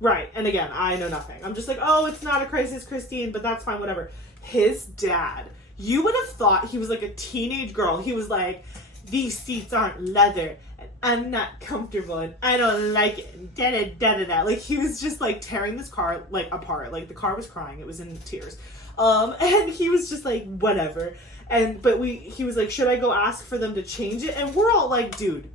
Right. And again, I know nothing. I'm just like, oh, it's not a Crisis Christine, but that's fine, whatever. His dad, you would have thought he was like a teenage girl. He was like, these seats aren't leather, and I'm not comfortable, and I don't like it, and da-da-da-da-da. Like, he was just, like, tearing this car, like, apart. Like, the car was crying. It was in tears. And he was just like, whatever. But he was like, should I go ask for them to change it? And we're all like, dude,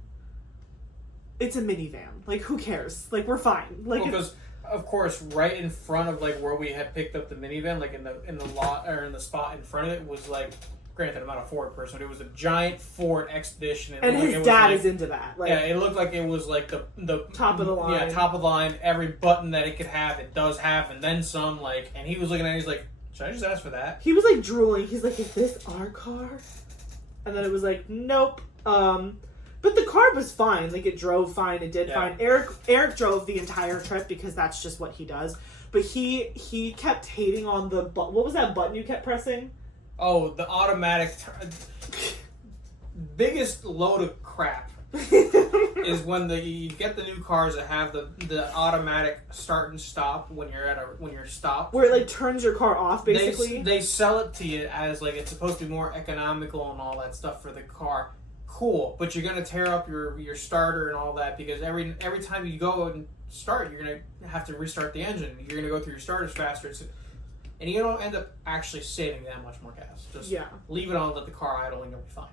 it's a minivan. Like, who cares? Like, we're fine. Like, because of course, right in front of like where we had picked up the minivan, like in the lot or in the spot in front of it was like, granted, I'm not a Ford person, but it was a giant Ford Expedition, and his dad is into that. Like, yeah, it looked like it was like the top of the line. Yeah, top of the line. Every button that it could have, it does have, and then some. Like, and he was looking at it, he's like, should I just ask for that? He was like drooling. He's like, is this our car? And then it was like, nope. But the car was fine. Like, it drove fine. It did fine. Eric drove the entire trip because that's just what he does. But he kept hating on the what was that button you kept pressing? Oh, the automatic. Biggest load of crap is when you get the new cars that have the automatic start and stop when you're stopped. Where it like turns your car off, basically. They sell it to you as like it's supposed to be more economical and all that stuff for the car. Cool, but you're gonna tear up your starter and all that because every time you go and start, you're gonna have to restart the engine. You're gonna go through your starters faster. and you don't end up actually saving that much more gas. Just leave it on, let the car idle, and you'll be fine.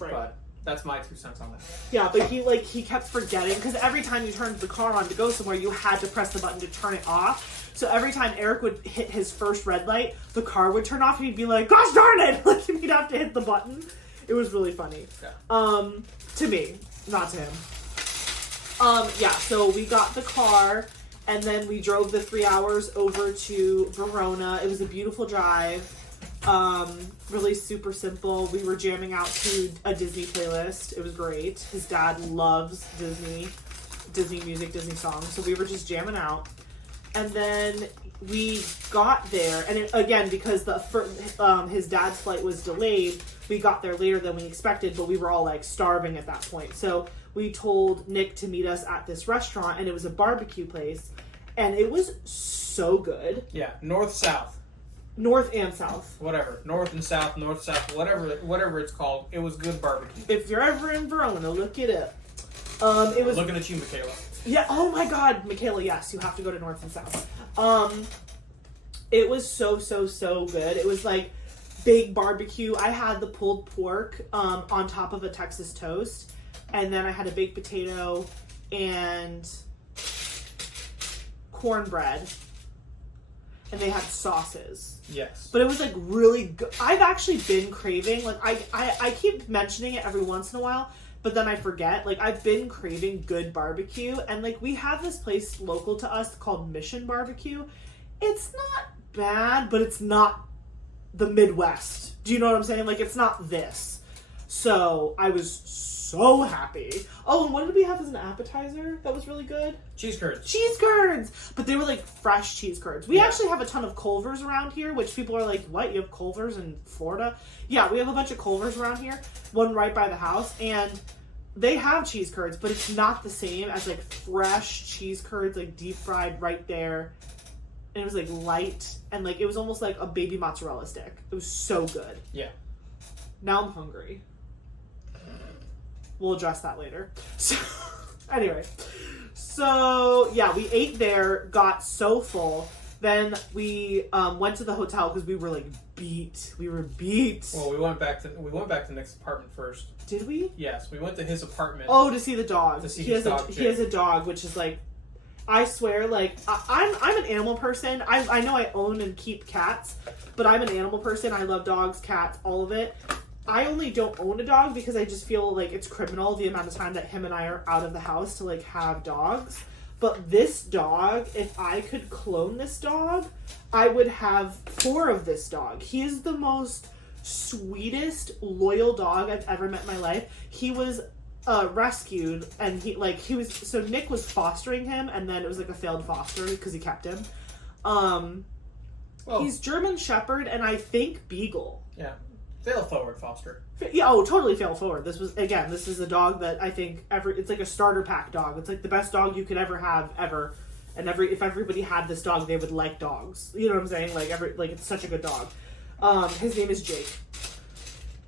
Right. But that's my 2 cents on that. Yeah, but he kept forgetting, because every time you turned the car on to go somewhere, you had to press the button to turn it off. So every time Eric would hit his first red light, the car would turn off, and he'd be like, "Gosh darn it!" Like he'd have to hit the button. It was really funny. Yeah. To me, not to him. So we got the car, and then we drove the 3 hours over to Verona. It was a beautiful drive. Really super simple. We were jamming out to a Disney playlist. It was great. His dad loves Disney music, Disney songs. So we were just jamming out. And then we got there, and again, because his dad's flight was delayed, we got there later than we expected, but we were all like starving at that point. So we told Nick to meet us at this restaurant, and it was a barbecue place, and it was so good. Yeah, north-south. North and south. Whatever. North and south, north-south, whatever it's called. It was good barbecue. If you're ever in Verona, look it up. It was looking at you, Michaela. Yeah, oh my god, Michaela, yes, you have to go to north and south. It was so good. It was like big barbecue. I had the pulled pork on top of a Texas toast, and then I had a baked potato and cornbread, and they had sauces. Yes. But it was like really good. I've actually been craving, like I keep mentioning it every once in a while, but then I forget. Like, I've been craving good barbecue, and like we have this place local to us called Mission Barbecue. It's not bad, but it's not the Midwest. Do you know what I'm saying? Like, it's not this. So I was so happy. Oh, and what did we have as an appetizer that was really good? Cheese curds. Cheese curds! But they were like fresh cheese curds. We actually have a ton of Culvers around here, which people are like, what? You have Culvers in Florida? Yeah, we have a bunch of Culvers around here. One right by the house. And they have cheese curds, but it's not the same as like fresh cheese curds, like deep fried right there. And it was like light, and like it was almost like a baby mozzarella stick. It was so good. Yeah. Now I'm hungry. We'll address that later. So, anyway. So, yeah, we ate there, got so full. Then we went to the hotel because we were like beat. We were beat. Well, we went back to Nick's apartment first. Did we? Yes, we went to his apartment. Oh, to see the dog. To see he his has dog. He has a dog, which is like, I swear, like, I'm an animal person. I know I own and keep cats, but I'm an animal person. I love dogs, cats, all of it. I only don't own a dog because I just feel like it's criminal the amount of time that him and I are out of the house to like have dogs. But this dog, if I could clone this dog, I would have 4 of this dog. He is the most sweetest, loyal dog I've ever met in my life. He was rescued, and so Nick was fostering him, and then it was like a failed foster because he kept him. He's German Shepherd, and I think Beagle. Yeah. Fail forward, Foster. Yeah, oh, totally fail forward. This is a dog that I think it's like a starter pack dog. It's like the best dog you could ever have, ever. And if everybody had this dog, they would like dogs. You know what I'm saying? Like it's such a good dog. His name is Jake.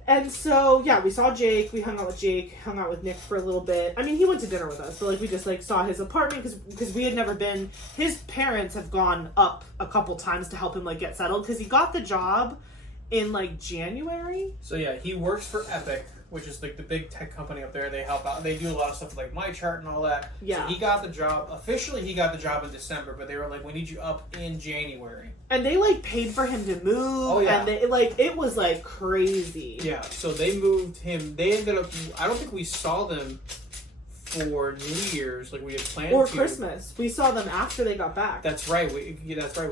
And so, yeah, we saw Jake. We hung out with Jake, hung out with Nick for a little bit. I mean, he went to dinner with us, but like we just like saw his apartment because we had never been. His parents have gone up a couple times to help him like get settled because he got the job in like January. So yeah, he works for Epic, which is like the big tech company up there. They help out. They do a lot of stuff like My Chart and all that. Yeah. So he got the job. Officially, he got the job in December, but they were like, "We need you up in January." And they like paid for him to move. Oh yeah. And it was like crazy. Yeah. So they moved him. They ended up. I don't think we saw them for New Year's like we had planned or to. Christmas. We saw them after they got back. That's right. We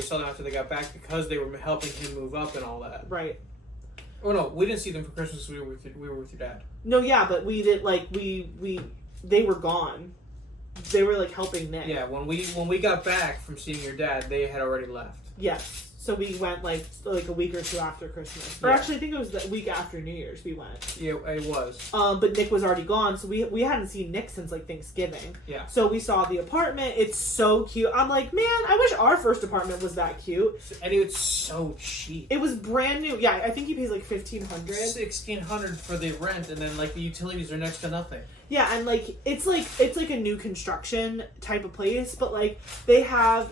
saw them after they got back because they were helping him move up and all that. Right. Oh no, we didn't see them for Christmas. We were with your dad. No, yeah, but we did they were gone. They were like helping Nick. Yeah, when we got back from seeing your dad, they had already left. Yes. So we went like a week or two after Christmas. Or actually I think it was the week after New Year's we went. Yeah, it was. But Nick was already gone, so we hadn't seen Nick since like Thanksgiving. Yeah. So we saw the apartment. It's so cute. I'm like, man, I wish our first apartment was that cute. And it's so cheap. It was brand new. Yeah, I think he pays like $1,500. $1,600 for the rent, and then like the utilities are next to nothing. Yeah, and like it's like a new construction type of place, but like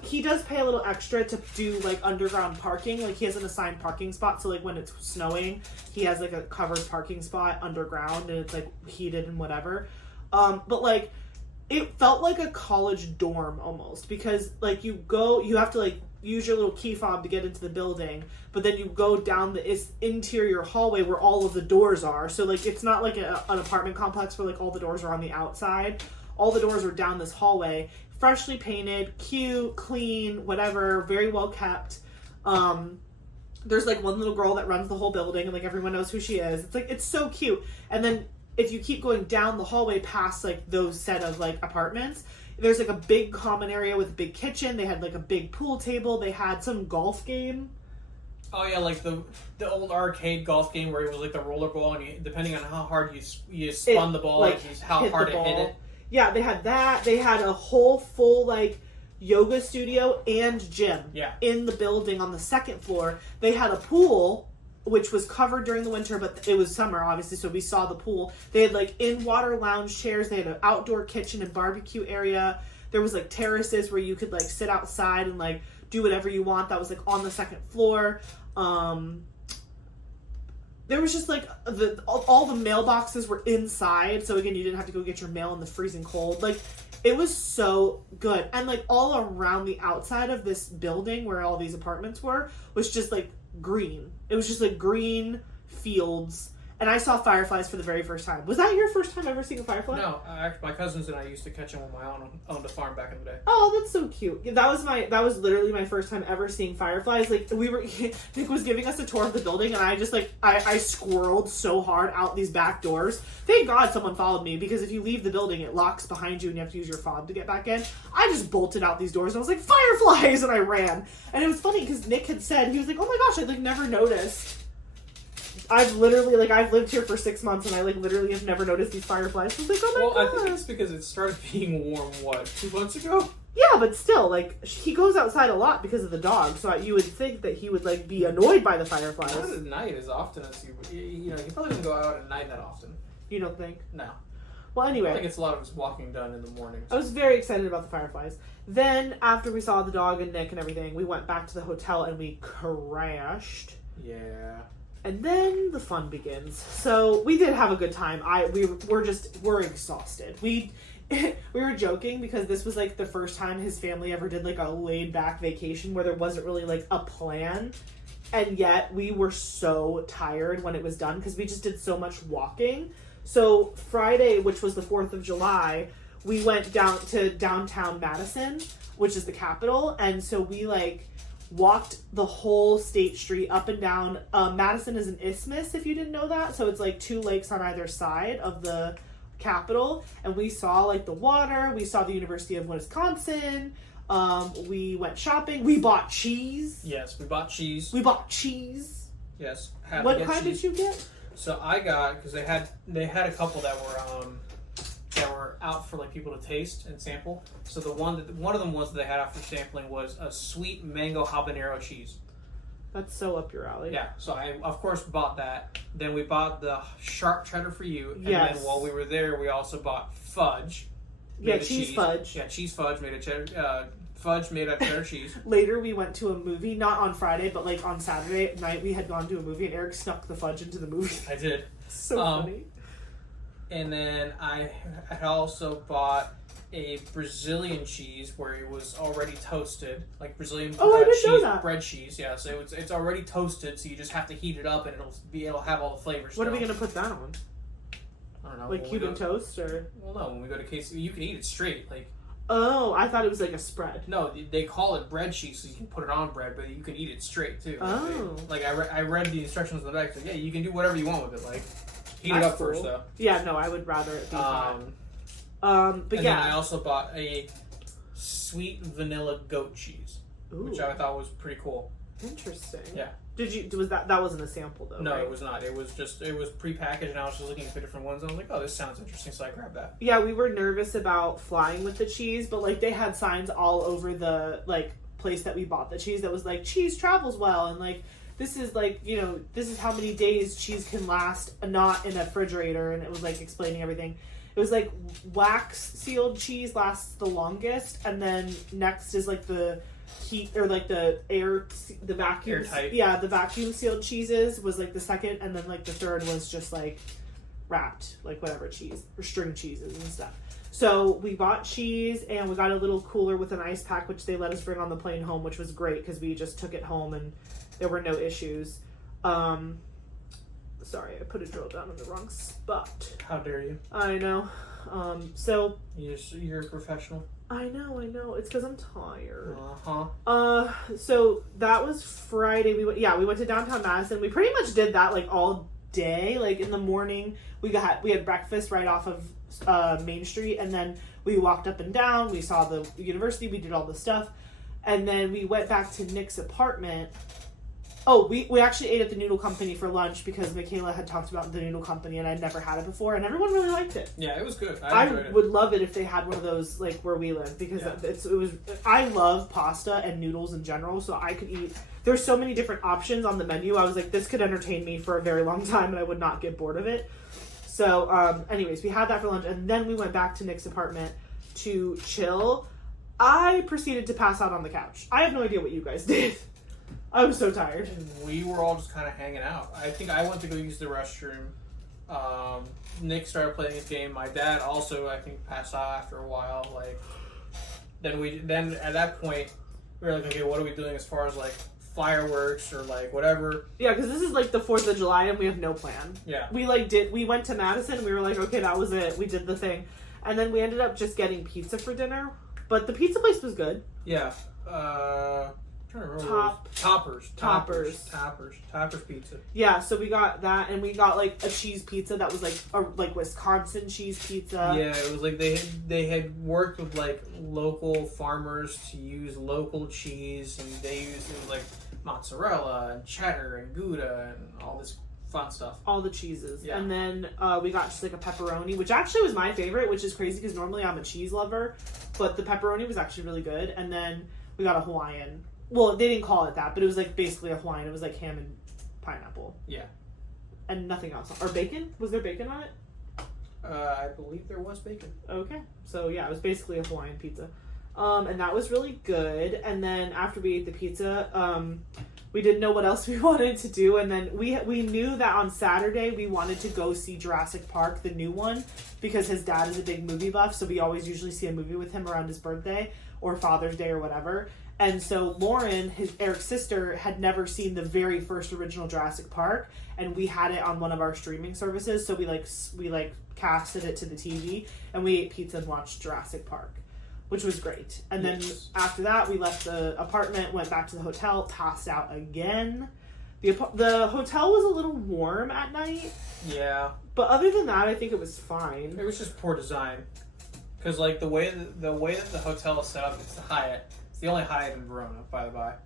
he does pay a little extra to do like underground parking. Like he has an assigned parking spot, so like when it's snowing, he has like a covered parking spot underground, and it's like heated and whatever. But like it felt like a college dorm almost, because like you have to like use your little key fob to get into the building, but then you go down the interior hallway where all of the doors are. So like it's not like an apartment complex where like all the doors are on the outside. All the doors are down this hallway, freshly painted, cute, clean, whatever, very well kept. There's like one little girl that runs the whole building, and like everyone knows who she is. It's like, it's so cute. And then if you keep going down the hallway past like those set of like apartments, there's like a big common area with a big kitchen. They had like a big pool table. They had some golf game. Oh yeah, like the old arcade golf game where it was like the rollerball, and depending on how hard you spun the ball, like how hard it hit it. Yeah, they had that. They had a whole full like yoga studio and gym in the building on the second floor. They had a pool, which was covered during the winter, but it was summer, obviously, so we saw the pool. They had, like, in-water lounge chairs. They had an outdoor kitchen and barbecue area. There was, like, terraces where you could, like, sit outside and, like, do whatever you want. That was, like, on the second floor. There was just, like, all the mailboxes were inside, so, again, you didn't have to go get your mail in the freezing cold. Like, it was so good. And, like, all around the outside of this building where all these apartments were was just, like, green. It was just like green fields, and I saw fireflies for the very first time. Was that your first time ever seeing a firefly? No, my cousins and I used to catch them on my owned a farm back in the day. Oh, that's so cute. That was literally my first time ever seeing fireflies. Like Nick was giving us a tour of the building, and I just like I squirreled so hard out these back doors. Thank God someone followed me, because if you leave the building, it locks behind you and you have to use your fob to get back in. I just bolted out these doors and I was like, fireflies, and I ran. And it was funny because Nick had said, he was like, oh my gosh, I'd like never noticed. I've lived here for 6 months, and I like literally have never noticed these fireflies. I was like, oh my god. I think it's because it started being warm, 2 months ago? Yeah, but still, like, he goes outside a lot because of the dog, so you would think that he would, like, be annoyed by the fireflies. Not at night as often as he probably doesn't go out at night that often. You don't think? No. Well, anyway. I think it's a lot of his walking done in the morning. I was very excited about the fireflies. Then, after we saw the dog and Nick and everything, we went back to the hotel and we crashed. Yeah. And then the fun begins. So we did have a good time. We're exhausted. We were joking because this was like the first time his family ever did like a laid back vacation where there wasn't really like a plan, and yet we were so tired when it was done because we just did so much walking. So Friday, which was the 4th of July, we went down to downtown Madison, which is the capital, and so we like walked the whole State Street up and down. Madison is an isthmus, if you didn't know that. So it's like 2 lakes on either side of the capital. And we saw like the water. We saw the University of Wisconsin. We went shopping. We bought cheese. Yes, we bought cheese. Yes. What kind did you get? So I got, because they had a couple that were out for like people to taste and sample. So one of them was that they had out for sampling was a sweet mango habanero cheese. That's so up your alley. Yeah, so I of course bought that. Then we bought the sharp cheddar for you, and yes. Then while we were there, we also bought fudge. Yeah, cheese fudge. Yeah, cheese fudge made a cheddar. Fudge made out of cheddar cheese. Later, we went to a movie, not on Friday, but like on Saturday night. We had gone to a movie, and Eric snuck the fudge into the movie. I did. So funny. And then I had also bought a Brazilian cheese where it was already toasted, like Brazilian bread cheese. Yeah, so it's already toasted, so you just have to heat it up, and it'll have all the flavors. What are we gonna put that on? I don't know. Like Cuban toast, or? Well, no. When we go to KC, you can eat it straight, like. Oh, I thought it was like a spread. No, they call it bread cheese, so you can put it on bread, but you can eat it straight too. Oh. Like I read the instructions on the back, so yeah, you can do whatever you want with it, like. Heat it up first, though. Yeah, no, I would rather it be hot. But and then I also bought a sweet vanilla goat cheese, which I thought was pretty cool. Interesting. Yeah. That wasn't a sample though? No, right? It was not. It was prepackaged, and I was just looking at the different ones. And I was like, oh, this sounds interesting, so I grabbed that. Yeah, we were nervous about flying with the cheese, but like they had signs all over the like place that we bought the cheese that was like cheese travels well, and like. This is like, this is how many days cheese can last not in a refrigerator, and it was like explaining everything. It was like wax sealed cheese lasts the longest, and then next is like the heat or like the vacuum. Airtight. Yeah, the vacuum sealed cheeses was like the second, and then like the third was just like wrapped, like whatever cheese or string cheeses and stuff. So we bought cheese, and we got a little cooler with an ice pack, which they let us bring on the plane home, which was great because we just took it home and there were no issues. Sorry, I put a drill down in the wrong spot. How dare you? I know. So you're a professional. I know. It's because I'm tired. So that was Friday. We went to downtown Madison. We pretty much did that like all day. Like in the morning, we had breakfast right off of Main Street, and then we walked up and down. We saw the university. We did all the stuff, and then we went back to Nick's apartment. Oh, we actually ate at the Noodle Company for lunch because Michaela had talked about the Noodle Company and I'd never had it before, and everyone really liked it. Yeah, it was good. I enjoyed it. would love it if they had one of those like where we live because I love pasta and noodles in general, so I could eat. There's so many different options on the menu. I was like, this could entertain me for a very long time and I would not get bored of it. So, anyways, we had that for lunch, and then we went back to Nick's apartment to chill. I proceeded to pass out on the couch. I have no idea what you guys did. I was so tired. We were all just kind of hanging out. I think I went to go use the restroom. Nick started playing his game. My dad also, I think, passed out after a while. Like, then at that point, we were like, okay, what are we doing as far as like fireworks or like whatever? Yeah, because this is like the 4th of July and we have no plan. Yeah. We went to Madison and we were like, okay, that was it. We did the thing. And then we ended up just getting pizza for dinner. But the pizza place was good. Yeah. Toppers pizza. Yeah, so we got that, and we got like a cheese pizza that was like Wisconsin cheese pizza. Yeah, it was like they had worked with like local farmers to use local cheese, and it was like mozzarella and cheddar and Gouda and all this fun stuff. All the cheeses. Yeah. And then we got just like a pepperoni, which actually was my favorite, which is crazy because normally I'm a cheese lover, but the pepperoni was actually really good. And then we got a Hawaiian. Well, they didn't call it that, but it was like basically a Hawaiian. It was like ham and pineapple. Yeah. And nothing else. Or bacon? Was there bacon on it? I believe there was bacon. Okay. So yeah, it was basically a Hawaiian pizza. And that was really good. And then after we ate the pizza, we didn't know what else we wanted to do. And then we knew that on Saturday we wanted to go see Jurassic Park, the new one, because his dad is a big movie buff. So we always usually see a movie with him around his birthday or Father's Day or whatever. And so Lauren, Eric's sister, had never seen the very first original Jurassic Park, and we had it on one of our streaming services. So we casted it to the TV, and we ate pizza and watched Jurassic Park, which was great. And then after that, we left the apartment, went back to the hotel, passed out again. The hotel was a little warm at night. Yeah. But other than that, I think it was fine. It was just poor design, because like the way that the hotel is set up, it's the Hyatt. The only Hyatt in Verona, by the by.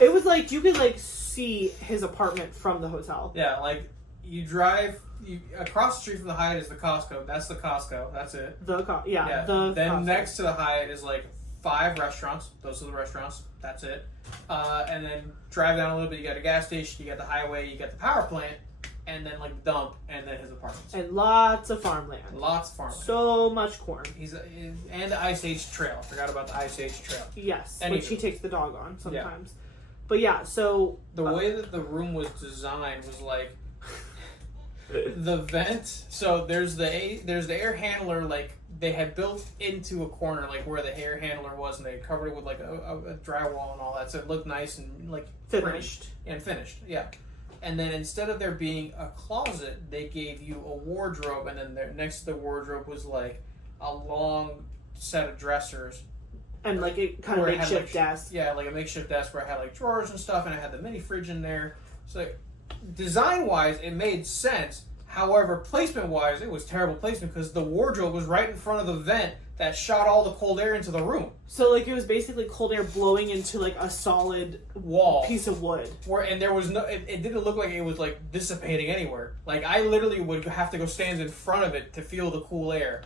It was like you could like see his apartment from the hotel. Yeah, like you drive across the street from the Hyatt is the Costco. That's the Costco. That's it. Then Costco. Next to the Hyatt is like 5 restaurants. Those are the restaurants. That's it. And then drive down a little bit. You got a gas station. You got the highway. You got the power plant. And then like the dump, and then his apartments. And lots of farmland. So much corn. And the Ice Age Trail. Forgot about the Ice Age Trail. Yes, Anywho. which he takes the dog on sometimes. Yeah. But yeah, so the way that the room was designed was like the vent. So there's the air handler. Like they had built into a corner, like where the air handler was, and they covered it with like a drywall and all that, so it looked nice and like finished. Yeah. And then instead of there being a closet, they gave you a wardrobe, and then there, next to the wardrobe was like a long set of dressers. And like a kind of makeshift desk. Yeah, like a makeshift desk where I had like drawers and stuff, and I had the mini fridge in there. So design-wise, it made sense. However, placement-wise, it was terrible placement because the wardrobe was right in front of the vent that shot all the cold air into the room. So, like, it was basically cold air blowing into, like, a solid wall piece of wood. And there was no... It didn't look like it was, like, dissipating anywhere. Like, I literally would have to go stand in front of it to feel the cool air.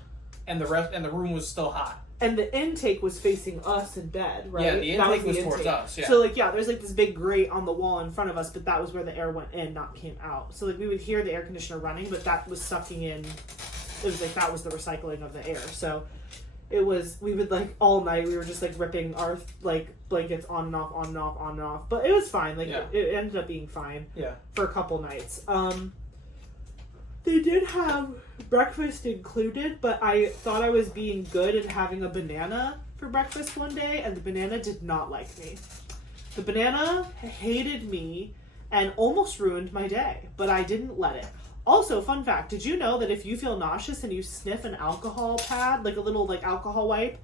And the room was still hot. And the intake was facing us in bed, right? Yeah, the intake was towards us, yeah. So, like, yeah, there's, like, this big grate on the wall in front of us, but that was where the air went in, not came out. So, like, we would hear the air conditioner running, but that was sucking in it was like that was the recycling of the air. So it was, we would like all night we were just like ripping our like blankets on and off, on and off, on and off. But it was fine. Like it ended up being fine. Yeah. For a couple nights. They did have breakfast included, but I thought I was being good and having a banana for breakfast one day, and the banana did not like me. The banana hated me and almost ruined my day, but I didn't let it. Also, fun fact, did you know that if you feel nauseous and you sniff an alcohol pad, like a little like alcohol wipe,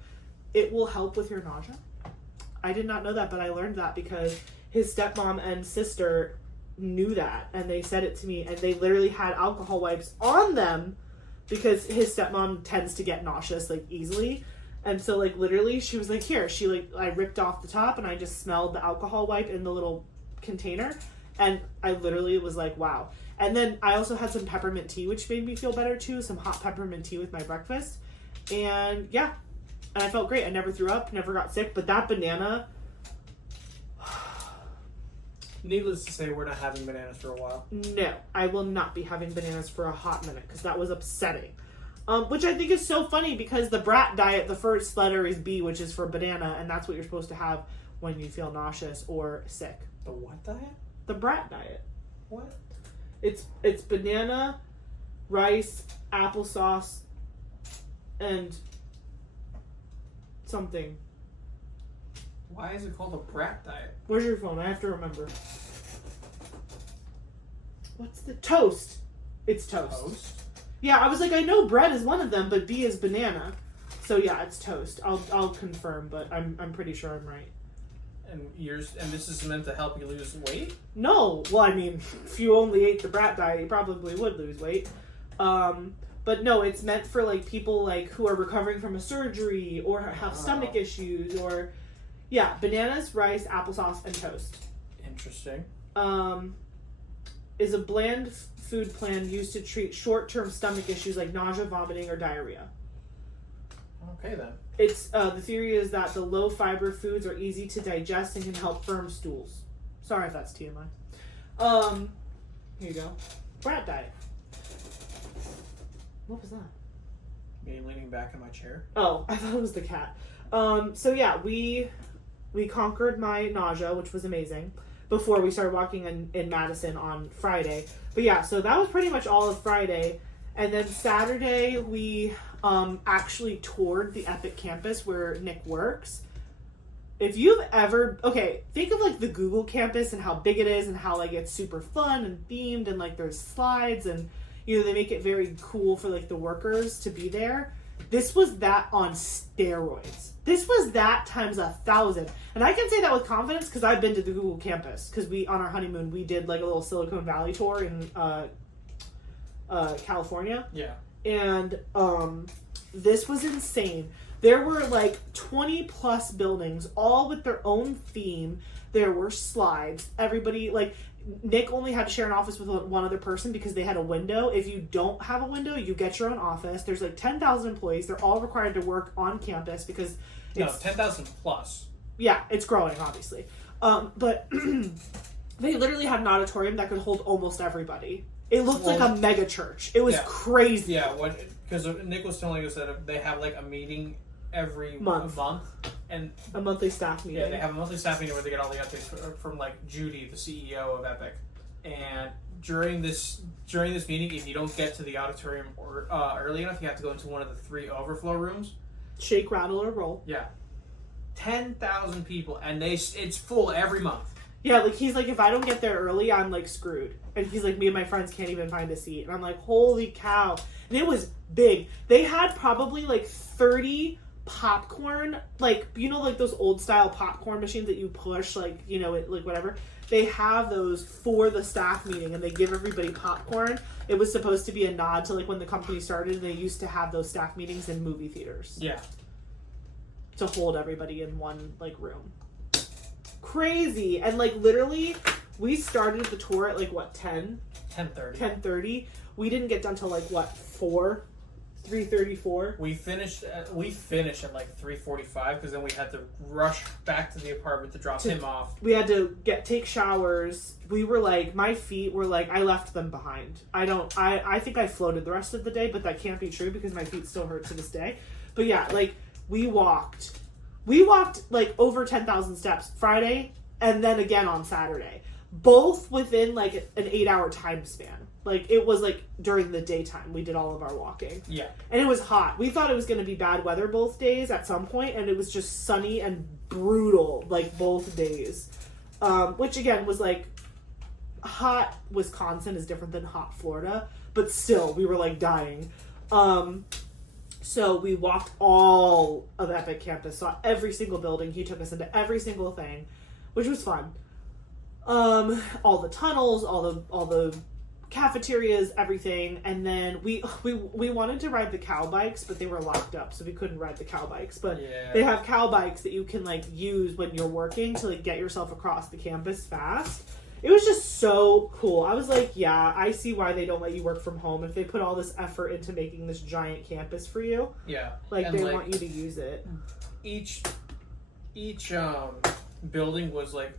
it will help with your nausea? I did not know that, but I learned that because his stepmom and sister knew that, and they said it to me, and they literally had alcohol wipes on them because his stepmom tends to get nauseous like easily. And so like literally she was like, here, she like, I ripped off the top and I just smelled the alcohol wipe in the little container, and I literally was like, wow. And then I also had some peppermint tea, which made me feel better too, some hot peppermint tea with my breakfast. And yeah, and I felt great. I never threw up, never got sick, but that banana, needless to say, we're not having bananas for a while. no, I will not be having bananas for a hot minute because that was upsetting. Which I think is so funny because the brat diet, the first letter is B, which is for banana, and that's what you're supposed to have when you feel nauseous or sick. The what diet? The brat diet. What? It's banana, rice, applesauce, and something. Why is it called a brat diet? Where's your phone? I have to remember. What's the toast? It's toast. Toast? Yeah, I was like, I know bread is one of them, but B is banana. So yeah, it's toast. I'll confirm, but I'm pretty sure I'm right. And this is meant to help you lose weight? No, well, I mean, if you only ate the brat diet, you probably would lose weight. But no, it's meant for like people like who are recovering from a surgery or have stomach issues or yeah, bananas, rice, applesauce, and toast. Interesting. Is a bland food plan used to treat short-term stomach issues like nausea, vomiting, or diarrhea. Okay then. It's the theory is that the low-fiber foods are easy to digest and can help firm stools. Sorry if that's TMI. Here you go. Brat diet. What was that? Me leaning back in my chair. Oh, I thought it was the cat. So yeah, we conquered my nausea, which was amazing, before we started walking in Madison on Friday. But yeah, so that was pretty much all of Friday. And then Saturday, we actually toured the Epic campus where Nick works. If you've ever... Okay, think of like the Google campus and how big it is and how like it's super fun and themed and like there's slides and, you know, they make it very cool for like the workers to be there. This was that on steroids. This was that times 1,000. And I can say that with confidence because I've been to the Google campus. Because on our honeymoon, we did like a little Silicon Valley tour in California. Yeah. And this was insane. There were like 20 plus buildings, all with their own theme. There were slides. Everybody, like, Nick only had to share an office with one other person because they had a window. If you don't have a window, you get your own office. There's like 10,000 employees. They're all required to work on campus because no, 10,000 plus. Yeah, it's growing, obviously. But they literally had an auditorium that could hold almost everybody. It looked like a mega church. It was crazy. Yeah, because Nick was telling us that they have like a meeting every month. And a monthly staff meeting. Yeah, they have a monthly staff meeting where they get all the updates from like Judy, the CEO of Epic. And during this meeting, if you don't get to the auditorium early enough, you have to go into one of the 3 overflow rooms. Shake, rattle, or roll. Yeah. 10,000 people, and it's full every month. Yeah, like he's like, if I don't get there early, I'm like screwed. And he's like, me and my friends can't even find a seat. And I'm like, holy cow. And it was big. They had probably like 30 popcorn, like, you know, like those old style popcorn machines that you push, like, you know, it, like whatever. They have those for the staff meeting, and they give everybody popcorn. It was supposed to be a nod to like when the company started, and they used to have those staff meetings in movie theaters. Yeah. To hold everybody in one like room. Crazy. And like literally we started the tour at like what, 10? 10:30. 10:30. We didn't get done till like what, 4? 3:34. We finished at like 3:45 because then we had to rush back to the apartment to drop him off. We had to take showers. We were like, my feet were like, I left them behind. I think I floated the rest of the day, but that can't be true because my feet still hurt to this day. But yeah, like we walked like over 10,000 steps Friday and then again on Saturday, both within like an 8-hour time span. Like, it was, like, during the daytime we did all of our walking. Yeah. And it was hot. We thought it was going to be bad weather both days at some point, and it was just sunny and brutal, like, both days. Which, again, was, like, hot Wisconsin is different than hot Florida, but still, we were, like, dying. So we walked all of Epic Campus, saw every single building. He took us into every single thing, which was fun. All the tunnels, all the cafeterias, everything, and then we wanted to ride the cow bikes, but they were locked up, so we couldn't ride the cow bikes. But they have cow bikes that you can like use when you're working to like get yourself across the campus fast. It was just so cool. I was like, yeah, I see why they don't let you work from home if they put all this effort into making this giant campus for you. Yeah, like and they want you to use it. Each building was like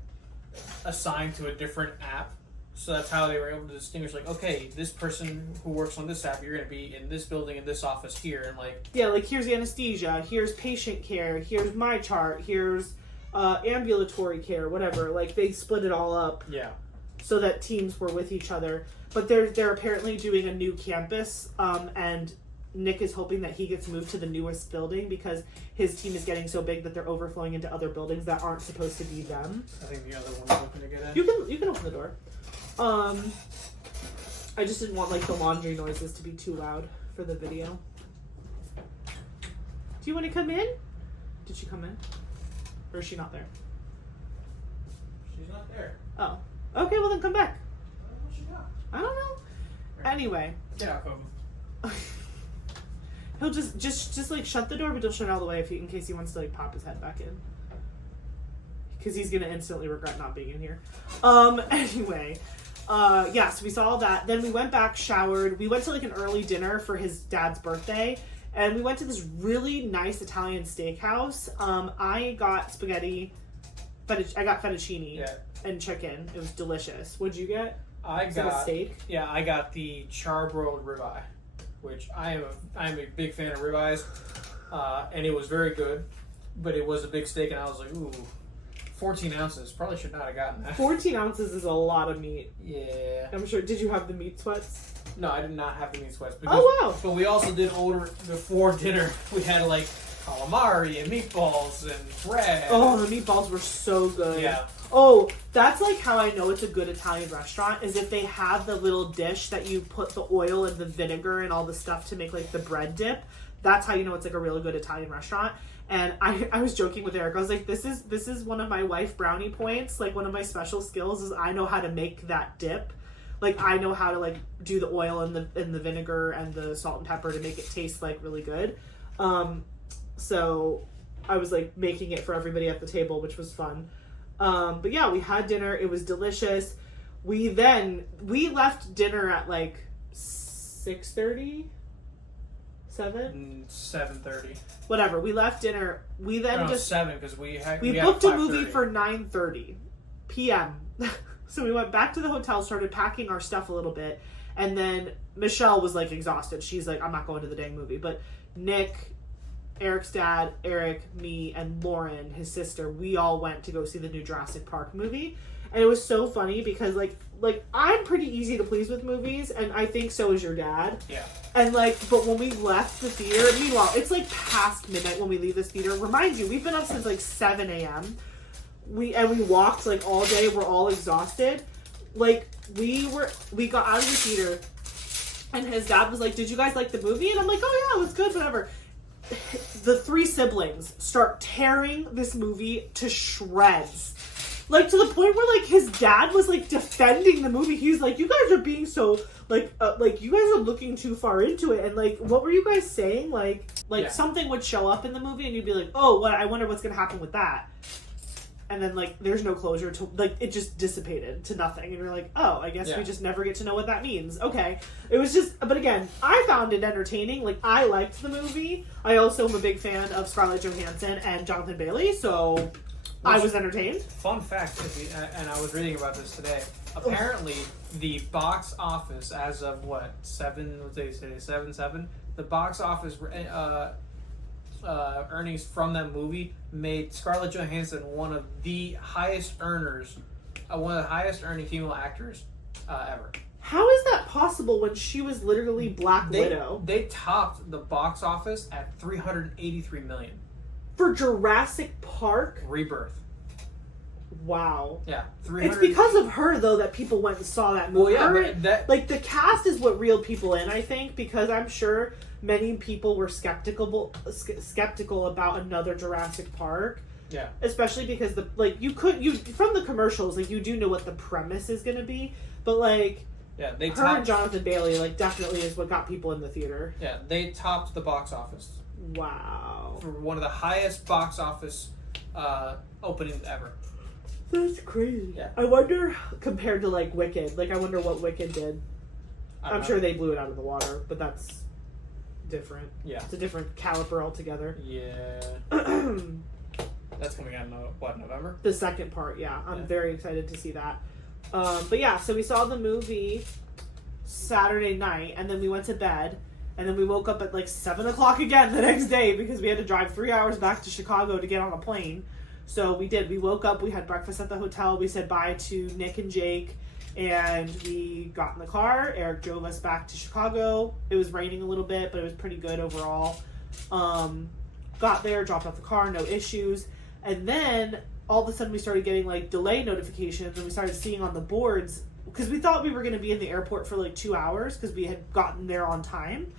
assigned to a different app. So that's how they were able to distinguish, like, okay, this person who works on this app, you're going to be in this building, in this office here, and like... Yeah, like, here's anesthesia, here's patient care, here's my chart, here's ambulatory care, whatever. Like, they split it all up. Yeah. So that teams were with each other. But they're apparently doing a new campus, and Nick is hoping that he gets moved to the newest building because his team is getting so big that they're overflowing into other buildings that aren't supposed to be them. I think the other one's open to get in. You can open the door. I just didn't want, like, the laundry noises to be too loud for the video. Do you want to come in? Did she come in? Or is she not there? She's not there. Oh. Okay, well then come back. Where's she got? I don't know. Right. Anyway. Get out, Kobe. He'll just like, shut the door, but he'll shut it all the way in case he wants to, like, pop his head back in. Because he's going to instantly regret not being in here. Anyway. Yeah, so we saw all that. Then we went back, showered. We went to like an early dinner for his dad's birthday. And we went to this really nice Italian steakhouse. I got spaghetti. I got fettuccine and chicken. It was delicious. What'd you get? I got a steak. Yeah, I got the charbroiled ribeye, which I'm a big fan of ribeyes. And it was very good. But it was a big steak, and I was like, ooh. 14 ounces. Probably should not have gotten that. 14 ounces is a lot of meat. Yeah. I'm sure. Did you have the meat sweats? No, I did not have the meat sweats. Because, oh, wow. But we also did order, before dinner, we had like calamari and meatballs and bread. Oh, the meatballs were so good. Yeah. Oh, that's like how I know it's a good Italian restaurant, is if they have the little dish that you put the oil and the vinegar and all the stuff to make like the bread dip. That's how you know it's like a really good Italian restaurant. And I was joking with Eric. I was like, this is one of my wife brownie points. Like, one of my special skills is I know how to make that dip. Like, I know how to like do the oil and the vinegar and the salt and pepper to make it taste like really good. So I was like making it for everybody at the table, which was fun. But yeah, we had dinner. It was delicious. We left dinner at like 6:30. 7:30. Whatever. We left dinner. We then 7 because we booked a movie for 9:30 p.m. So we went back to the hotel, started packing our stuff a little bit, and then Michelle was like exhausted. She's like, I'm not going to the dang movie. But Nick, Eric's dad, Eric, me, and Lauren, his sister, we all went to go see the new Jurassic Park movie. And it was so funny because like I'm pretty easy to please with movies, and I think so is your dad. Yeah. And like, but when we left the theater, meanwhile, it's like past midnight when we leave this theater. Remind you, we've been up since like 7 a.m. We walked like all day. We're all exhausted. Like we got out of the theater, and his dad was like, "Did you guys like the movie?" And I'm like, "Oh yeah, it was good, whatever." The 3 siblings start tearing this movie to shreds. Like, to the point where, like, his dad was, like, defending the movie. He was like, you guys are being so, like, you guys are looking too far into it. And, like, what were you guys saying? Like, something would show up in the movie and you'd be like, oh, what? I wonder what's going to happen with that. and then like there's no closure to like it just dissipated to nothing, and you're like, oh, I guess we just never get to know what that means. Okay, it was just, but again, I found it entertaining. Like I liked the movie. I also am a big fan of Scarlett Johansson and Jonathan Bailey, so I was entertained. Fun fact, and I was reading about this today. Apparently, the box office as of what 7? What did they say? 7. The box office earnings from that movie made Scarlett Johansson one of the highest earners, one of the highest earning female actors ever. How is that possible when she was literally Black Widow? They topped the box office at $383 million for Jurassic Park Rebirth. Wow. Yeah, It's because of her though that people went and saw that movie. Well, yeah, but like the cast is what reeled people in, I think, because I'm sure many people were skeptical about another Jurassic Park. Yeah. Especially because you from the commercials, like you do know what the premise is going to be, but like and Jonathan Bailey like definitely is what got people in the theater. Yeah, they topped the box office. Wow. For one of the highest box office openings ever. That's crazy. Yeah. I wonder, compared to like Wicked, I wonder what Wicked did. I'm sure they blew it out of the water, but that's different. Yeah. It's a different caliber altogether. Yeah. That's coming out in November? The second part, yeah. I'm very excited to see that. But yeah, so we saw the movie Saturday night, and then we went to bed, and then we woke up at like 7 o'clock again the next day because we had to drive 3 hours back to Chicago to get on a plane. So we did. We woke up, we had breakfast at the hotel, we said bye to Nick and Jake, and we got in the car. Eric drove us back to Chicago. It was raining a little bit, but it was pretty good overall. Got there, dropped off the car, no issues. And then all of a sudden we started getting like delay notifications, and we started seeing on the boards, because we thought we were going to be in the airport for like 2 hours because we had gotten there on time.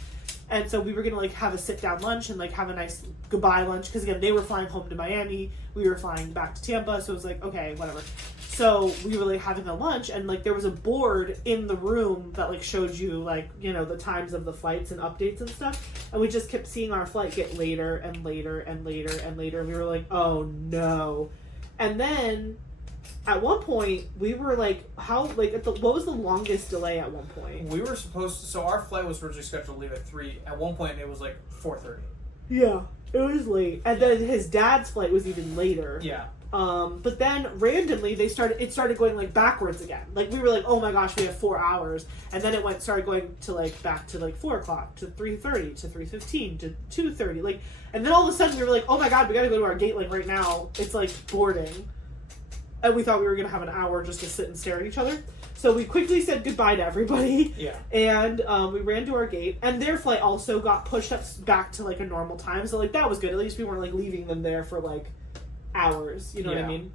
And so we were going to like have a sit down lunch and like have a nice goodbye lunch, because again, they were flying home to Miami, we were flying back to Tampa, so it was like, okay, whatever. So we were like having a lunch, and like there was a board in the room that like showed you like, you know, the times of the flights and updates and stuff, and we just kept seeing our flight get later and later and later and later, and we were like, oh no. And then at one point we were like, what was the longest delay at one point? We were supposed to, so our flight was originally scheduled to leave at 3. At one point it was like 4:30. Yeah, it was late. And then his dad's flight was even later. Yeah. But then randomly it started going like backwards again. Like we were like, oh my gosh, we have 4 hours. And then it started going to like back to like 4 o'clock, to 3:30, to 3:15, to 2:30. Like, and then all of a sudden we were like, oh my god, we gotta go to our gate like right now. It's like boarding. And we thought we were gonna have an hour just to sit and stare at each other. So we quickly said goodbye to everybody. Yeah. And we ran to our gate. And their flight also got pushed up back to like a normal time. So like that was good. At least we weren't like leaving them there for like hours. You know what I mean?